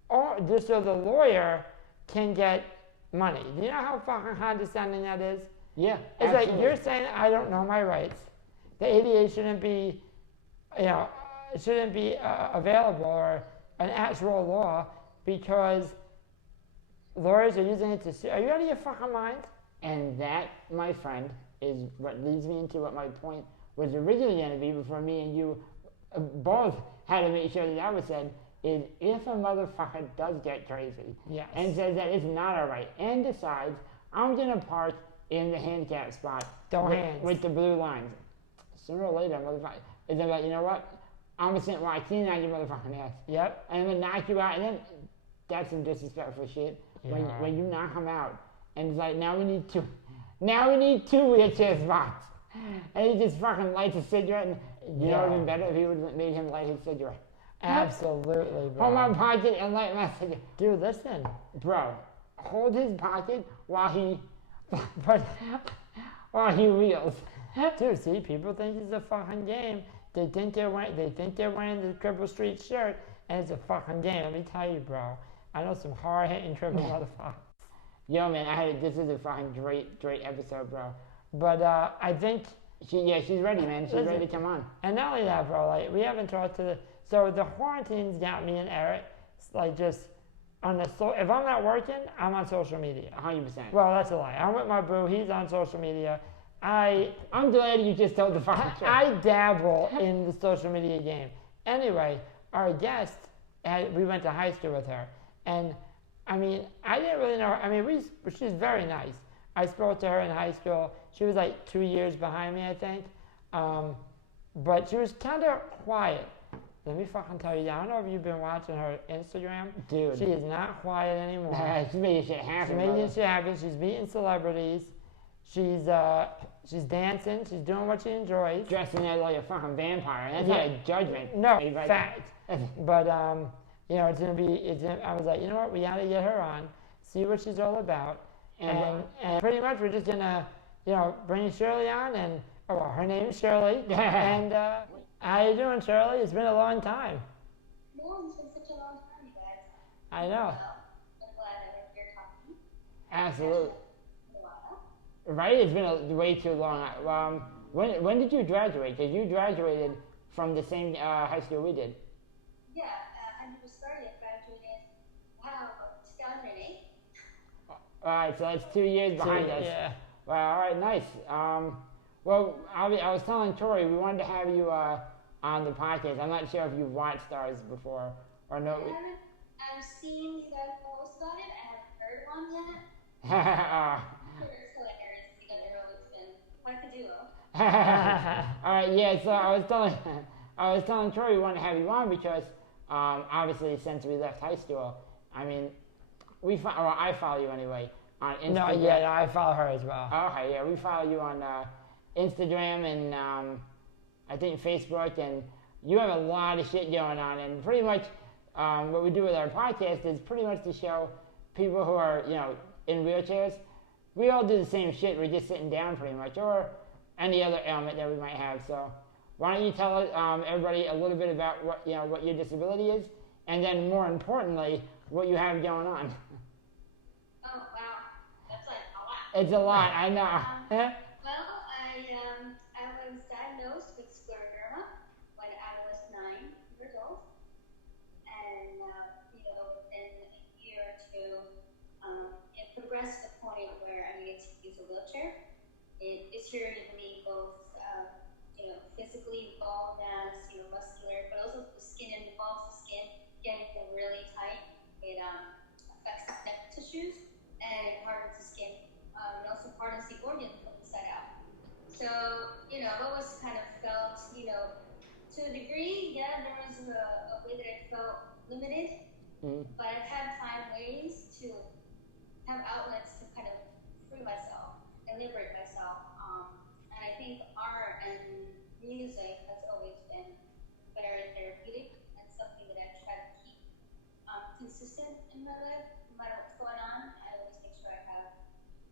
lawyer can get money. Do you know how fucking condescending that is? Yeah, It's absolutely. like you're saying I don't know my rights. The ADA shouldn't be, available or an actual law because lawyers are using it to sue. Are you out of your fucking mind? And that, my friend, is what leads me into what my point was originally going to be before me and you both had to make sure that was said, is if a motherfucker does get crazy Yes. and says that it's not all right and decides, I'm going to park in the handicap spot Don't hands. with the blue lines. Sooner or later, motherfucker, is like, you know what? I'm gonna sit right clean on your motherfucking ass. Yep. And I'm gonna knock you out, and then that's some disrespectful shit. Yeah. When you knock him out, and it's like, now we need two wheelchair spots. And he just fucking lights a cigarette, and you know what would have been better if he would have made him light his cigarette. Absolutely, bro. Hold my pocket and light my cigarette. Dude, listen. Bro, hold his pocket while he wheels. Dude, see, people think it's a fucking game. They think they're wearing the Cripple Streets shirt, and it's a fucking game. Let me tell you, bro. I know some hard-hitting triple motherfuckers. Yo, man, this is a fucking great episode, bro. But I think she's ready, man. She's ready to come on. And not only that, bro. Like, we haven't talked to so the quarantine's got me and Eric, like, just on the if I'm not working, I'm on social media. 100%. Well, that's a lie. I'm with my boo. He's on social media. I'm glad you just told the fucking truth. I dabble in the social media game. Anyway, our guest, we went to high school with her, and I mean, I didn't really know her. I mean, she's very nice. I spoke to her in high school. She was like 2 years behind me, I think. But she was kind of quiet. Let me fucking tell you, I don't know if you've been watching her Instagram. Dude. She is not quiet anymore. She's making shit happen. She's making shit happen. She's meeting celebrities. She's dancing. She's doing what she enjoys. Dressing as like a fucking vampire. That's not a judgment. No, fact. But, you know, I was like, you know what, we gotta get her on, see what she's all about. And pretty much we're just gonna, you know, bring Shirley on, and, her name's Shirley. And, how you doing, Shirley? It's been a long time. No, it's been such a long time, you guys. I know. I'm glad I'm here talking. Absolutely. Right? It's been way too long. When did you graduate? Because you graduated from the same high school we did. Yeah, I never started. Graduated, 2008. Alright, so that's 2 years behind us. Yeah. Well, alright, nice. Well, I was telling Tori we wanted to have you on the podcast. I'm not sure if you've watched ours before or no. I've seen you guys post about it. I haven't heard one yet. It's hilarious. You guys are always been quite the duo. Alright, yeah, so I was telling Tori we wanted to have you on because obviously since we left high school, I mean, I follow you anyway on Instagram. No, yeah, I follow her as well. Okay, yeah, we follow you on Instagram and I think Facebook, and you have a lot of shit going on, and pretty much what we do with our podcast is pretty much to show people who are, you know, in wheelchairs. We all do the same shit, we're just sitting down pretty much, or any other ailment that we might have. So why don't you tell everybody a little bit about what your disability is, and then more importantly, what you have going on. Oh, wow. That's like a lot. It's a lot, I know. Well, I was diagnosed with Scleroderma when I was 9 years old, and within a year or two, it progressed to the point where I needed to use a wheelchair. It deteriorated me both, physically, bone mass, muscular, but also the skin. It involves the skin getting really tight. It affects the neck tissues and it hardens the skin. It also hardens the organ from inside out. So, I've always kind of felt, to a degree, yeah, there was a way that I felt limited, but I've had to find ways to have outlets to kind of free myself and liberate myself. And I think art and music has always been very therapeutic and something that I try to keep consistent in my life. No matter what's going on, I always make sure I have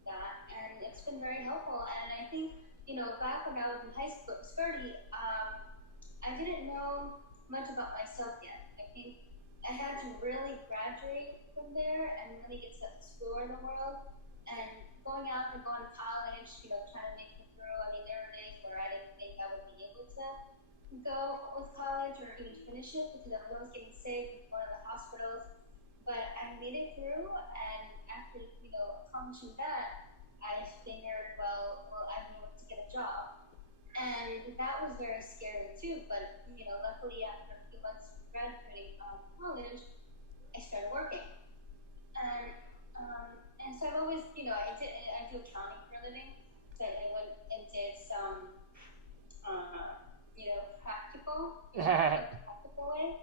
that. And it's been very helpful. And I think, back when I was in high school, I didn't know much about myself yet. I think I had to really graduate from there and really get to explore the world. And going out and going to college, trying to make it through. I mean, there were days where I didn't think I would be able to go with college or even finish it because I was getting sick in one of the hospitals. But I made it through, and after accomplishing that, I figured, well, I need to get a job, and that was very scary too. But luckily, after a few months of graduating college, I started working, and so I've always, I do accounting for a living, so I went and did some, practical practical, in a practical way,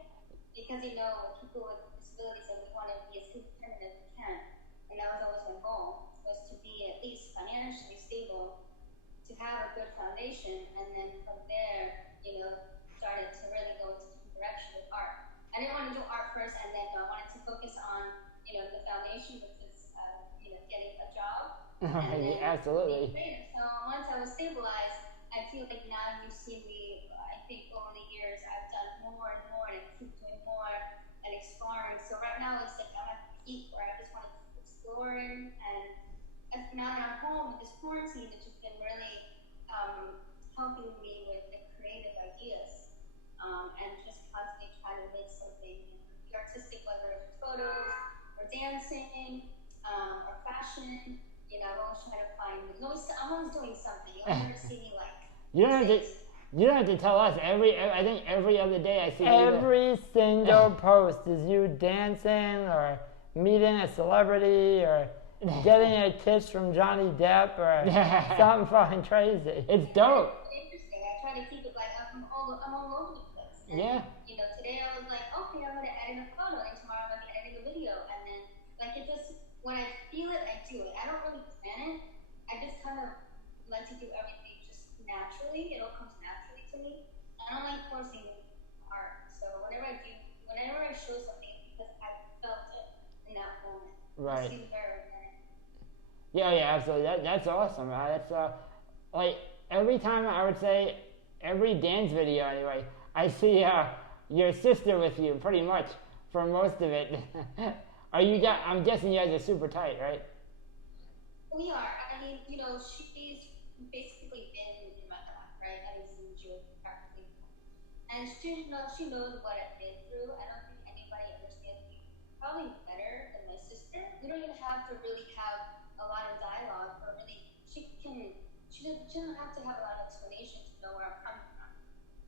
because people with disabilities, and we want to be as independent as we can, and that was always my goal, was to be at least financially stable, to have a good foundation, and then from there, started to really go into the direction with art. I didn't want to do art first, and then I wanted to focus on the foundation, which is getting a job. Yeah, absolutely. So once I was stabilized, I feel like now you see me. I think over the years I've done more and more, and I keep doing more and exploring. So right now it's like I'm at the peak where I just want to keep exploring. And now that I'm home with this quarantine, it's just been really helping me with the creative ideas, and just constantly trying to make something artistic, whether it's photos or dancing or fashion. I'm always trying to find. I'm always doing something. You'll never see me like. You don't have to tell us. I think every other day I see Every single post is you dancing or meeting a celebrity or getting a kiss from Johnny Depp or something fucking crazy. It's dope. It's interesting. I try to keep it like I'm all over the place. And, Yeah. Today I was like, okay, I'm gonna edit a photo, and tomorrow I'm gonna be editing a video, and then it just when I feel it, I do it. I don't really plan it. I just kind of like to do everything just naturally. It all comes naturally to me. I don't like forcing art. So whenever I show something, it's because I felt it in that moment. Right. It seems very organic. Yeah, absolutely. That's awesome. That's like every time I would say every dance video anyway, I see your sister with you pretty much for most of it. I'm guessing you guys are super tight, right? We are. I mean, she's basically been in my life, right? I mean, since June, practically. And she knows what I've been through. I don't think anybody understands me probably better than my sister. We don't even have to really have a lot of dialogue, or really, she doesn't have to have a lot of explanation to know where I'm coming from.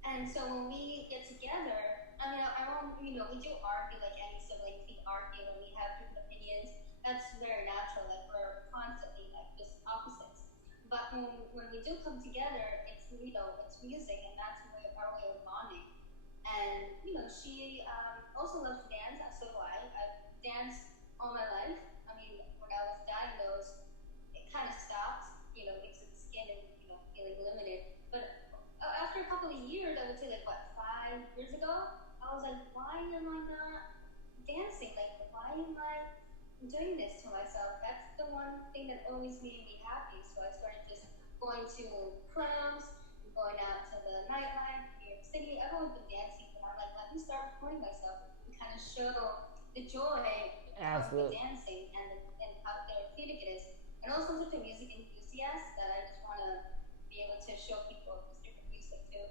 And so when we get together, I mean, I won't, we do argue like any siblings. We argue and we have different opinions. That's very natural. Like we're constantly like just opposites. But when we do come together, it's it's music, and that's our way of bonding. And she also loves to dance. So do I. I've danced all my life. I mean, when I was diagnosed, it kind of stopped. Because of the skin and feeling limited. But after a couple of years, I would say like 5 years ago, I was like, why am I not dancing? Like, why am I doing this to myself? That's the one thing that always made me happy. So I started just going to clubs, going out to the nightlife, New York City. I've always been dancing, but I'm like, let me start recording myself and kind of show the joy of the dancing and how therapeutic it is. And also such a music enthusiast that I just want to be able to show people this different music too.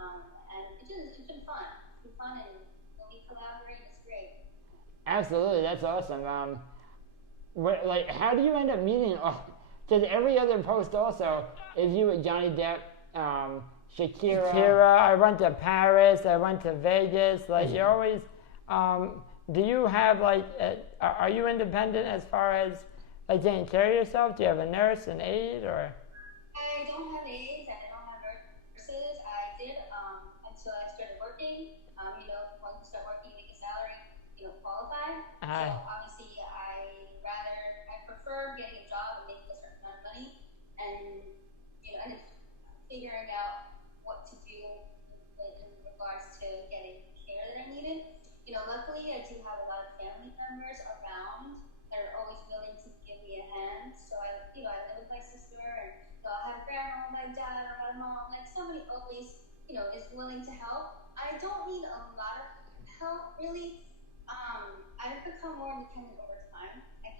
And it's been fun. It's been fun, and when we collaborate, it's great. Absolutely, that's awesome. How do you end up meeting? Because every other post also is you with Johnny Depp, Shakira. I went to Paris. I went to Vegas. Like you always. Do you have are you independent as far as taking care of yourself? Do you have a nurse, an aide, or? I don't have aides. I don't have nurses. I did until I started working. Once you start working, you make a salary. Qualified. So obviously, I prefer getting a job and making a certain amount of money, and and figuring out what to do in regards to getting care that I needed. Luckily, I do have a lot of family members around that are always willing to give me a hand. So I live with my sister, and I have grandma, my dad, or my mom. Like somebody always, is willing to help. I don't need a lot of help really. I've become more independent over time. I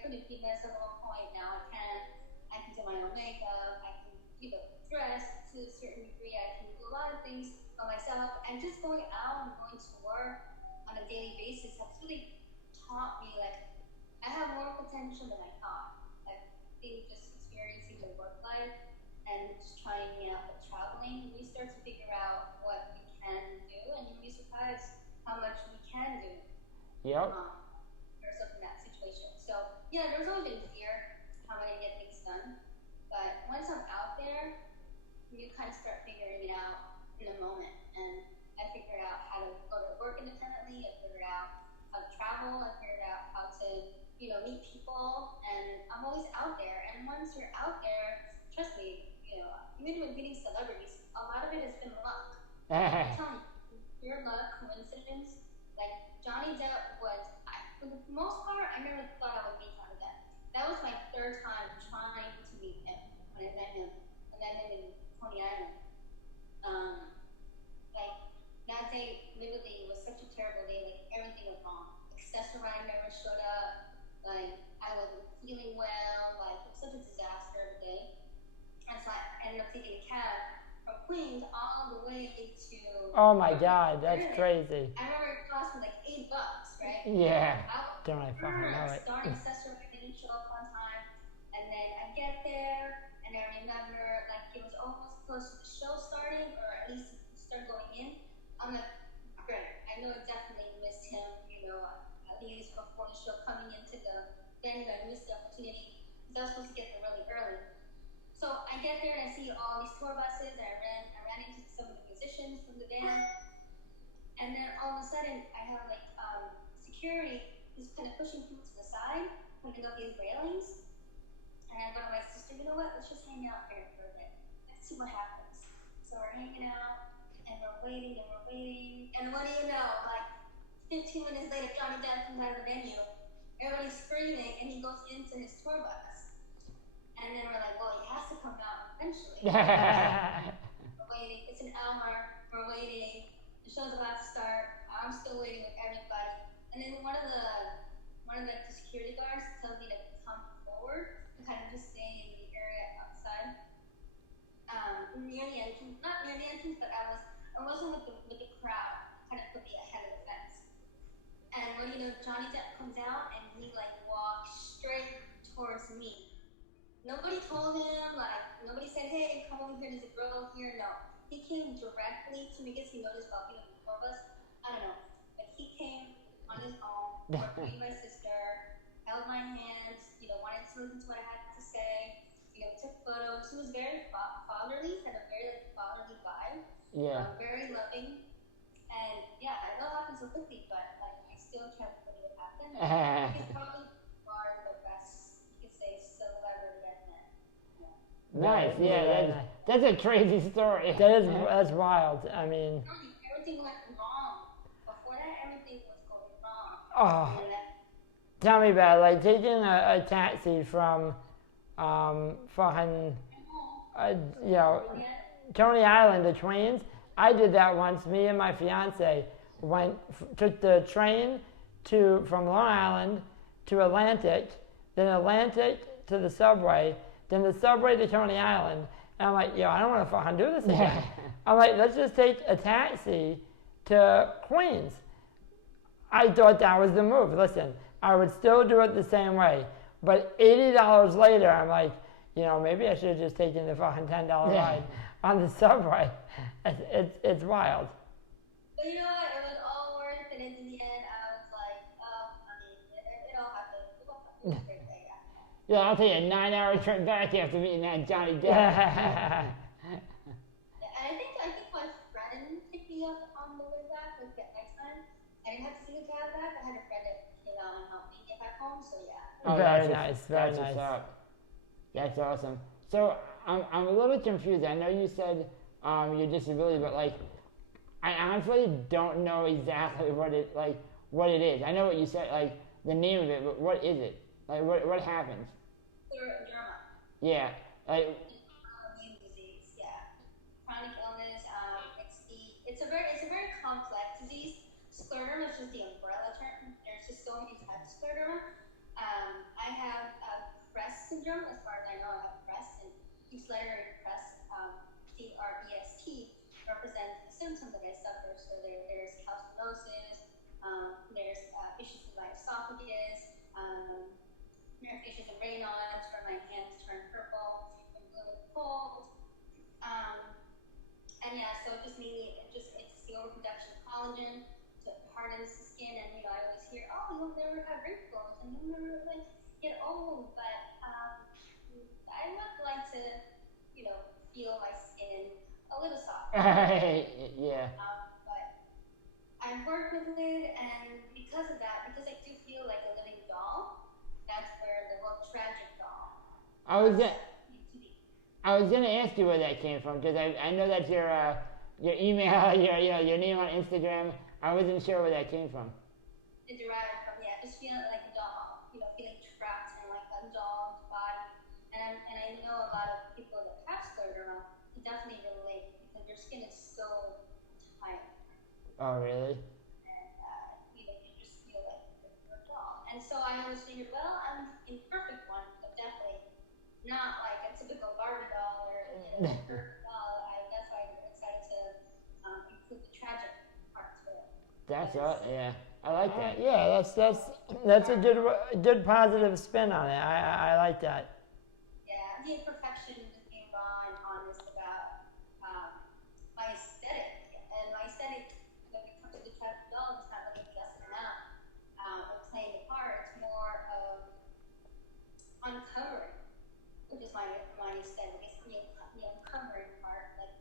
couldn't feed myself at one point. Now I can. I can do my own makeup. I can, dress to a certain degree. I can do a lot of things by myself. And just going out and going to work on a daily basis has really taught me I have more potential than I thought. I think just experiencing the work life and just trying out with traveling, we start to figure out what we can do, and you'll be surprised how much we can do. Yep. Yourself in that situation. So yeah, there's always been fear how am I gonna get things done, but once I'm out there, you kind of start figuring it out in the moment. And I figured out how to go to work independently. I figured out how to travel. I figured out how to, meet people. And I'm always out there. And once you're out there, trust me, even with meeting celebrities, a lot of it has been luck. I'm telling you, pure luck, coincidence. Like Johnny Depp was, for the most part, I never thought I would meet Johnny Depp. That was my third time trying to meet him when I met him in Coney Island. Like that day, literally, was such a terrible day. Like everything went wrong. Accessoride never showed up. Like I wasn't feeling well. Like it was such a disaster of a day. And so I ended up taking a cab from Queens all the way to. Oh my God, that's crazy. I remember it cost me like $8, right? Yeah. Don't I fucking know it. Starting accessoride didn't show up on time, and then I get there, and I remember like it was almost close to the show starting, or at least start going in. I'm like, great. I know I definitely missed him. At least before the show coming into the venue, I missed the opportunity because I was supposed to get there really early. So I get there and I see all these tour buses. I ran into some of the musicians from the band, and then all of a sudden I have like security who's kind of pushing people to the side, putting up these railings, and I go to my sister. You know what? Let's just hang out here for a bit. Let's see what happens. So we're hanging out and we're waiting, and what do you know? Like 15 minutes later, Johnny Depp comes out of the venue. Everybody's screaming, and he goes into his tour bus. And then we're like, well, he has to come out eventually. We're waiting. It's an hour. We're waiting. The show's about to start. I'm still waiting with everybody. And then one of the security guards tells me to come forward and kind of just stay in the area outside, near the entrance. Not near the entrance, but I wasn't with the crowd. Kind of put me ahead of the fence. And what do you know? Johnny Depp comes out and he like walks straight towards me. Nobody told him, like, nobody said, hey, come over here, there's a girl here. No. He came directly to me because he noticed about being the four of us. I don't know. But he came on his own, worked with my sister, held my hands, wanted to listen to what I had to say, took photos. He was very fatherly, had a very like, fatherly vibe. Yeah. Very loving. And yeah, I know it happened so quickly, but like, I still can't believe it happened. He's probably far the best, you could say, celebrity I've met. Nice, yeah, That's a crazy story. That's wild. I mean, everything went wrong. Before that, everything was going wrong. oh, tell me about it, like taking a taxi from fucking, Coney Island to Queens. I did that once. Me and my fiance took the train from Long Island to Atlantic, then Atlantic to the subway, then the subway to Coney Island. And I'm like, I don't want to fucking do this again. I'm like, let's just take a taxi to Queens. I thought that was the move. Listen, I would still do it the same way. But $80 later, I'm like, maybe I should have just taken the fucking $10 ride on the subway. It's wild. But you know what? It was all worth it. And in the end, I was like, it all happened. It was a great day. Yeah, I'll take a 9-hour trip back after meeting that Johnny Depp. And I think my friend picked me up on the way back, like at nighttime. I didn't have to take a cab back. I had a friend that came out and helped me get back home. So yeah. Very nice. Very That's nice. what's up. That's awesome. So I'm a little confused. I know you said your disability, but like I honestly don't know exactly what it is. I know what you said, like the name of it, but what is it? Like what happens? Scleroderma. Yeah. Like Autoimmune disease. Yeah. Chronic illness. It's a very complex disease. Scleroderma is just the umbrella term. There's just so many types of scleroderma. I have CREST syndrome, as far as I know. I have CREST, and each letter in CREST, CREST, represents the symptoms that I suffer. So there's calcinosis, there's issues with my esophagus, there's issues with Raynaud's, where my hands turn purple and blue and cold. And yeah, so it just mainly, it's the overproduction of collagen to hardens the skin. And I always hear, you'll never have wrinkles and you'll never get old. But I would like to, feel my skin a little soft. Yeah. But I've worked with it, and because of that, because I do feel like a living doll, that's where the whole tragic doll I was needs to be. gonna ask you where that came from because I know that's your email, your name on Instagram. I wasn't sure where that came from. It derived from just feeling like a doll, feeling trapped in like a doll's body. And I know a lot of people that have scleroderma can definitely relate because their skin is so tight. Oh, really? And you just feel like you're a doll. And so I always figured, well, I'm an imperfect one, but definitely not like a typical Barbie doll or perfect doll. That's why I'm excited to include the tragic part to it. That's yeah. I like that. Yeah, that's a good positive spin on it. I like that. Yeah, the imperfection is being raw and honest about my aesthetic. And my aesthetic, when it comes to the tragic doll, it's not really guessing it out or playing the part. It's more of uncovering, which is my aesthetic. It's the uncovering part, like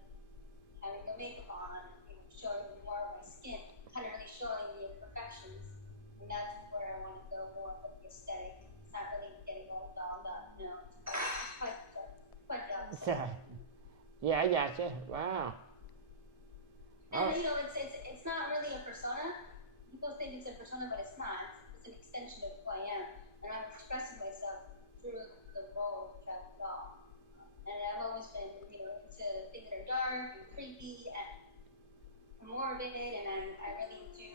having the makeup on, showing more of my skin, kind of really showing the imperfections. And that's where I want to go more for the aesthetic. It's not really getting all dolled up. No, it's quite the opposite. Yeah, I gotcha. Wow. And it's not really a persona. People think it's a persona, but it's not. It's an extension of who I am, and I'm expressing myself through the role of tragic doll. And I've always been, into things that are dark and creepy and morbid, and I really do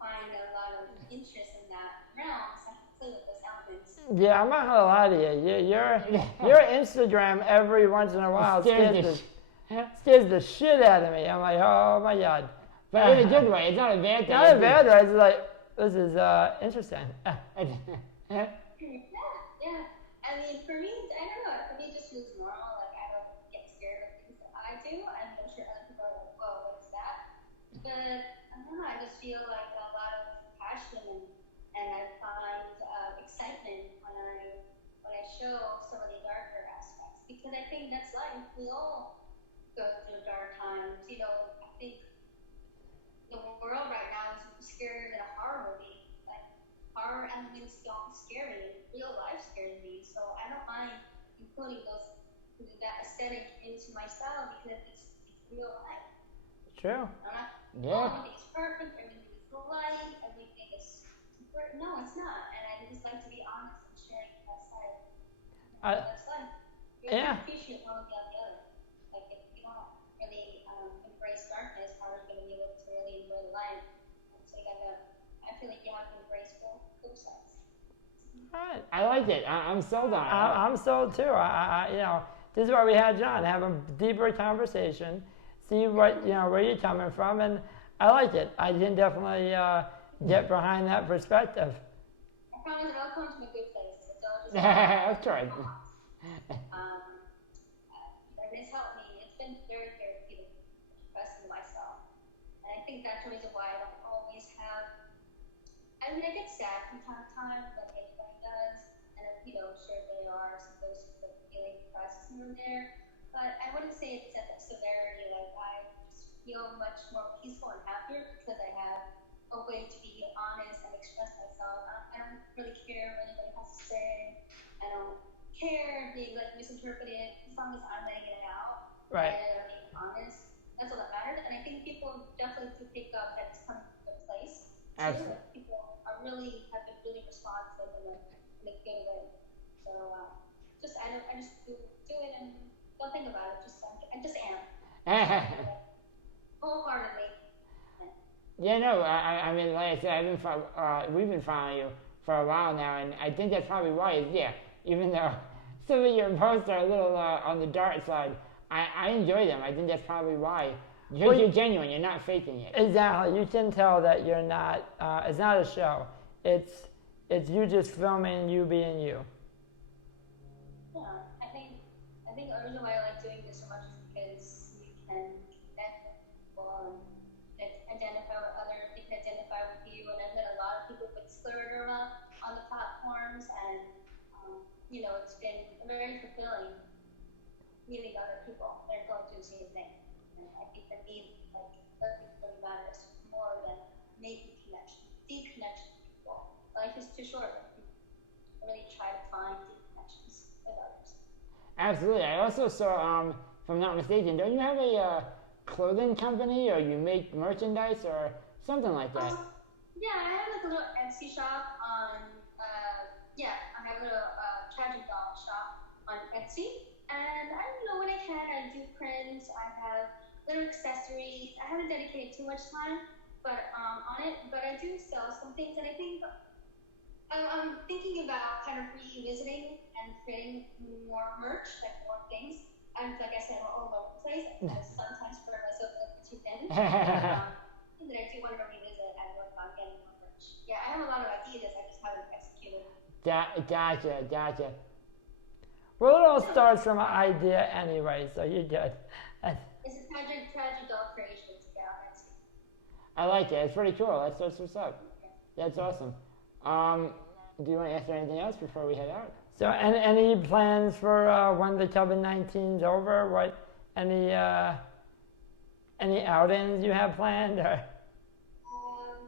find a lot of interest in that realm, so I can play with those elements. Yeah, I'm not gonna lie to you. Your Instagram every once in a while scares the shit out of me. I'm like, oh my god. But in a good way. It's not a bad thing. Not a bad way. It's like, this is interesting. Yeah. I mean, for me, I don't know. For me, it just feels normal. Like, I don't get scared of things that I do. I'm sure other people are like, whoa, what is that? But I don't know. I just feel like a lot of passion and I find excitement when I show some of the darker aspects because I think that's life. We all go through dark times. I think the world right now is scarier than a horror movie. Like horror elements don't scare me. Real life scares me. So I don't mind including that aesthetic into my style because it's real life. True. Everything's perfect. Everything is light. Everything is super. No, it's not. And I just like to be honest and sharing that side. That's life. You have to appreciate one without the other. Like if you don't really embrace darkness, how are you going to be able to really enjoy the light? So I feel like you have to embrace both sides. Right. I like it. I'm sold on it. I'm sold too. This is why we had John have a deeper conversation, see what where you're coming from, and I like it. I can definitely get behind that perspective. I promise it all comes from a good place. It's all just. That's right. And it's helped me. It's been very therapeutic expressing myself, and I think that's the reason why I don't always have. I mean, I get sad from time to time, like anybody does, and sure there are some those feeling depressed here and there, but I wouldn't say it's at that severity. Like I just feel much more peaceful and happier because I have a way to be honest and express myself. I don't really care what anybody has to say. I don't care being like misinterpreted as long as I'm letting it out. Right. And I'm being honest. That's all that matters. And I think people definitely do pick up that it's coming from a place. Absolutely. People have been really responsive in a good way. So I just do it and don't think about it. I just am. Wholeheartedly. Yeah, no, I mean, like I said, we've been following you for a while now, and I think that's probably why. Even though some of your posts are a little on the dark side, I enjoy them. I think that's probably why. You're genuine. You're not faking it. Exactly. You can tell that you're not. It's not a show. It's you just filming you being you. Yeah, I think the reason why I like doing this so much is because you can connect with people and identify with others. They can identify with you, and I've met a lot of people with Scleroderma on the platforms, and it's been very fulfilling meeting other people that are going through the same thing. And I think the need, like, nothing really matters more than making connection, deep connection with people. Life is too short. I really try to find deep connections with others. Absolutely. I also saw, if I'm not mistaken, don't you have a clothing company, or you make merchandise or something like that? Yeah, I have like a little Etsy shop on, I have a little tragic doll shop on Etsy. And when I can, I do prints, I have little accessories. I haven't dedicated too much time on it, but I do sell some things, and I think I'm thinking about kind of revisiting and creating more merch, like more things. And like I said, I'm all over the place. I sometimes spread myself a little too thin. But I do want to revisit and work on getting more merch. Yeah, I have a lot of ideas, I just haven't executed. Gotcha. Well, it all starts from an idea anyway, so you're good. It's a tragic doll creation to get on Etsy. I like it. It's pretty cool. That's what's up. That's awesome. Do you want to answer anything else before we head out? So, any plans for when the COVID-19's over? Any outings you have planned? Or?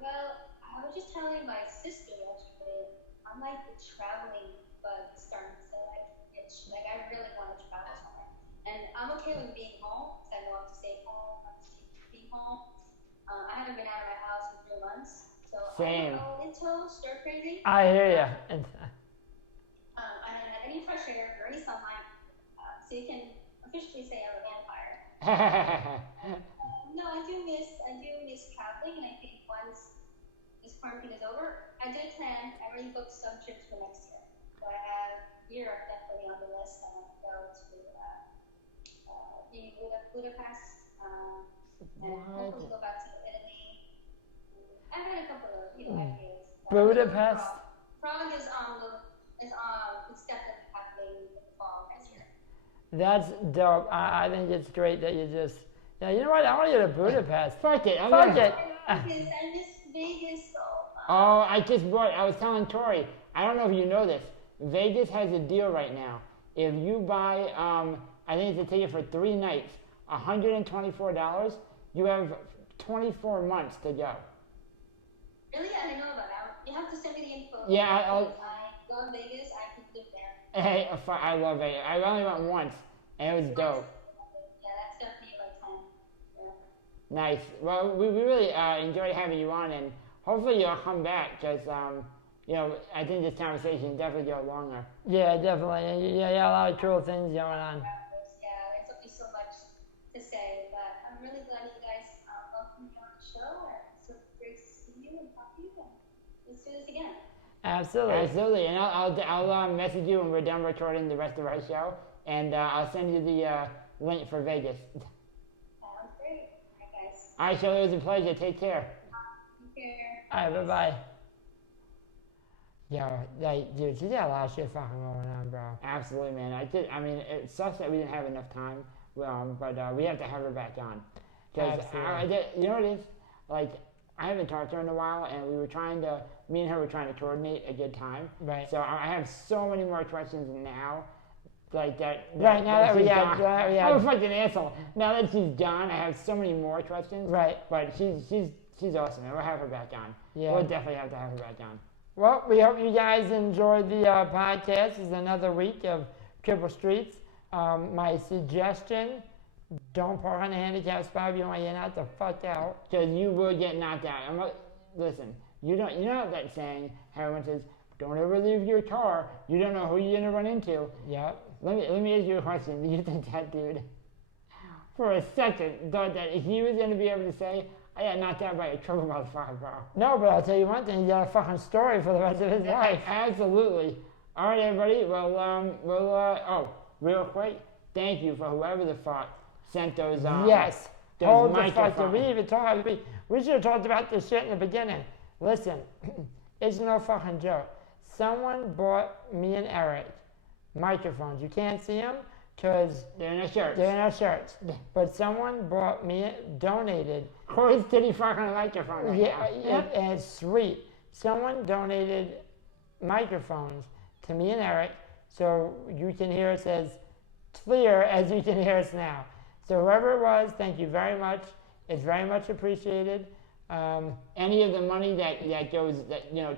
Well, I was just telling my sister yesterday, I'm like the traveling bug starting to like itch. Like I really want to travel somewhere. And I'm okay with being home, because I know I'm safe home, I'm safe being home. I haven't been out of my house in 3 months. So Same. I don't know until stir crazy. I hear you. I haven't had any fresh air or any sunlight, so you can officially say I'm a vampire. No, I do miss traveling, and I think once this quarantine is over, I did plan. I already booked some trips for next year. So I have Europe definitely on the list. I want to go to Budapest, and hopefully go back to Italy. I've had a couple of ideas. Budapest. Prague is it's definitely happening in the fall next year. That's dope. I think it's great that you just. Yeah, you know what? I want to go to Budapest. Fuck it. Fuck it. I miss Vegas so much. Oh, I was telling Tori, I don't know if you know this, Vegas has a deal right now. If you buy, I think it's a ticket for 3 nights, $124, you have 24 months to go. Really? I didn't know about that. You have to send me the info. Yeah, I go to Vegas, I can live there. Hey, I love Vegas. I only went once, and it was dope. Yeah, that's definitely like time. Yeah. Nice. Well, we really enjoyed having you on, and hopefully you'll come back, because, I think this conversation definitely go longer. Yeah, definitely. Yeah, a lot of cool things going on. Yeah, there's only so much to say, but I'm really glad you guys welcomed me on the show, and it's so great to see you and talk to you, and let's do this again. Absolutely. And I'll message you when we're done recording the rest of our show, and I'll send you the link for Vegas. Sounds great. All right, guys. All right, Shirley, it was a pleasure. Take care. Take care. All right, bye. Yo, dude, you got a lot of shit fucking going on, bro. Absolutely, man. It sucks that we didn't have enough time, but we have to have her back on. Because, you know what it is? Like, I haven't talked to her in a while, and me and her were trying to coordinate a good time. Right. So I have so many more questions now. Like that. Right, now that we have. I'm a fucking asshole. Now that she's gone, I have so many more questions. Right. But she's awesome, and we'll have her back on. Yeah. We'll definitely have to have her back on. Well, we hope you guys enjoyed the podcast. This is another week of Cripple Streets. My suggestion, don't park on the handicapped spot if you want to get knocked the fuck out. Because you will get knocked out. Listen, you know that saying, how everyone says, don't ever leave your car. You don't know who you're going to run into. Yep. Let me ask you a question. Do you think that dude, for a second, thought that he was going to be able to say, I got knocked out by a trouble motherfucker, bro? No, but I'll tell you one thing. He got a fucking story for the rest of his life. Absolutely. All right, everybody. Well, real quick, thank you for whoever the fuck sent those yes. Hold the fuck. microphones. We should have talked about this shit in the beginning. Listen, it's no fucking joke. Someone bought me and Eric microphones. You can't see them because they're in our shirts. But someone donated. Corey's titty fucking a microphone right now. And it's sweet. Someone donated microphones to me and Eric so you can hear us as clear as you can hear us now. So whoever it was, thank you very much. It's very much appreciated. Any of the money that goes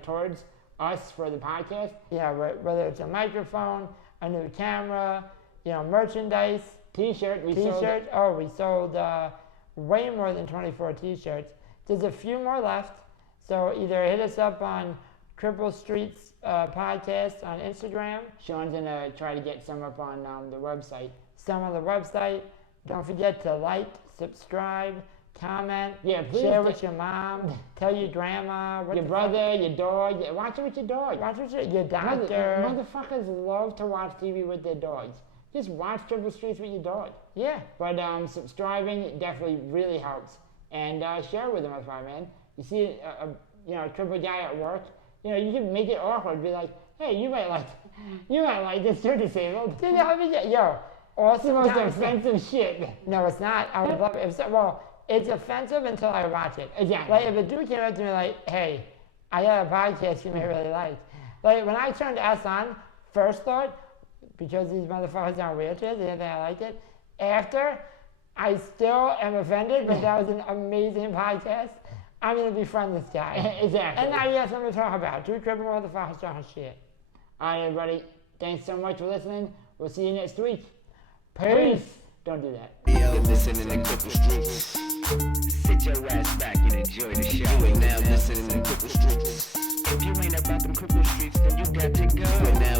towards us for the podcast. Yeah, whether it's a microphone, a new camera, merchandise, T-shirt. We sold way more than 24 T-shirts. There's a few more left. So either hit us up on CRIPPLE STREETS podcast on Instagram. Sean's gonna try to get some up on the website. Some on the website. Don't forget to like, subscribe, comment, yeah, please share with your mom, tell your grandma, your brother, your dog. Watch it with your dog. Watch it with your doctor. Motherfuckers love to watch TV with their dogs. Just watch Triple Streets with your dog. Yeah. But subscribing definitely really helps. And share with them if I man. You see a triple guy at work, you can make it awkward. Be like, hey, you might like this. You're disabled. Awesome. It's the most offensive shit. No, it's not. I would love it. It's offensive until I watch it. Exactly. Like if a dude came up to me like, hey, I got a podcast you may really like. Like when I turned S on, first thought, because these motherfuckers are on wheelchairs, they didn't think I liked it. After, I still am offended, but that was an amazing podcast. I'm going to befriend this guy. Exactly. And now you have something to talk about. Two triple motherfuckers talking shit. All right, everybody. Thanks so much for listening. We'll see you next week. Peace. Don't do that. Yo, listening to CRIPPLE Streets. Sit your ass back and enjoy the show. You are now listening to CRIPPLE Streets. If you ain't about them CRIPPLE Streets, then you got to go. You are now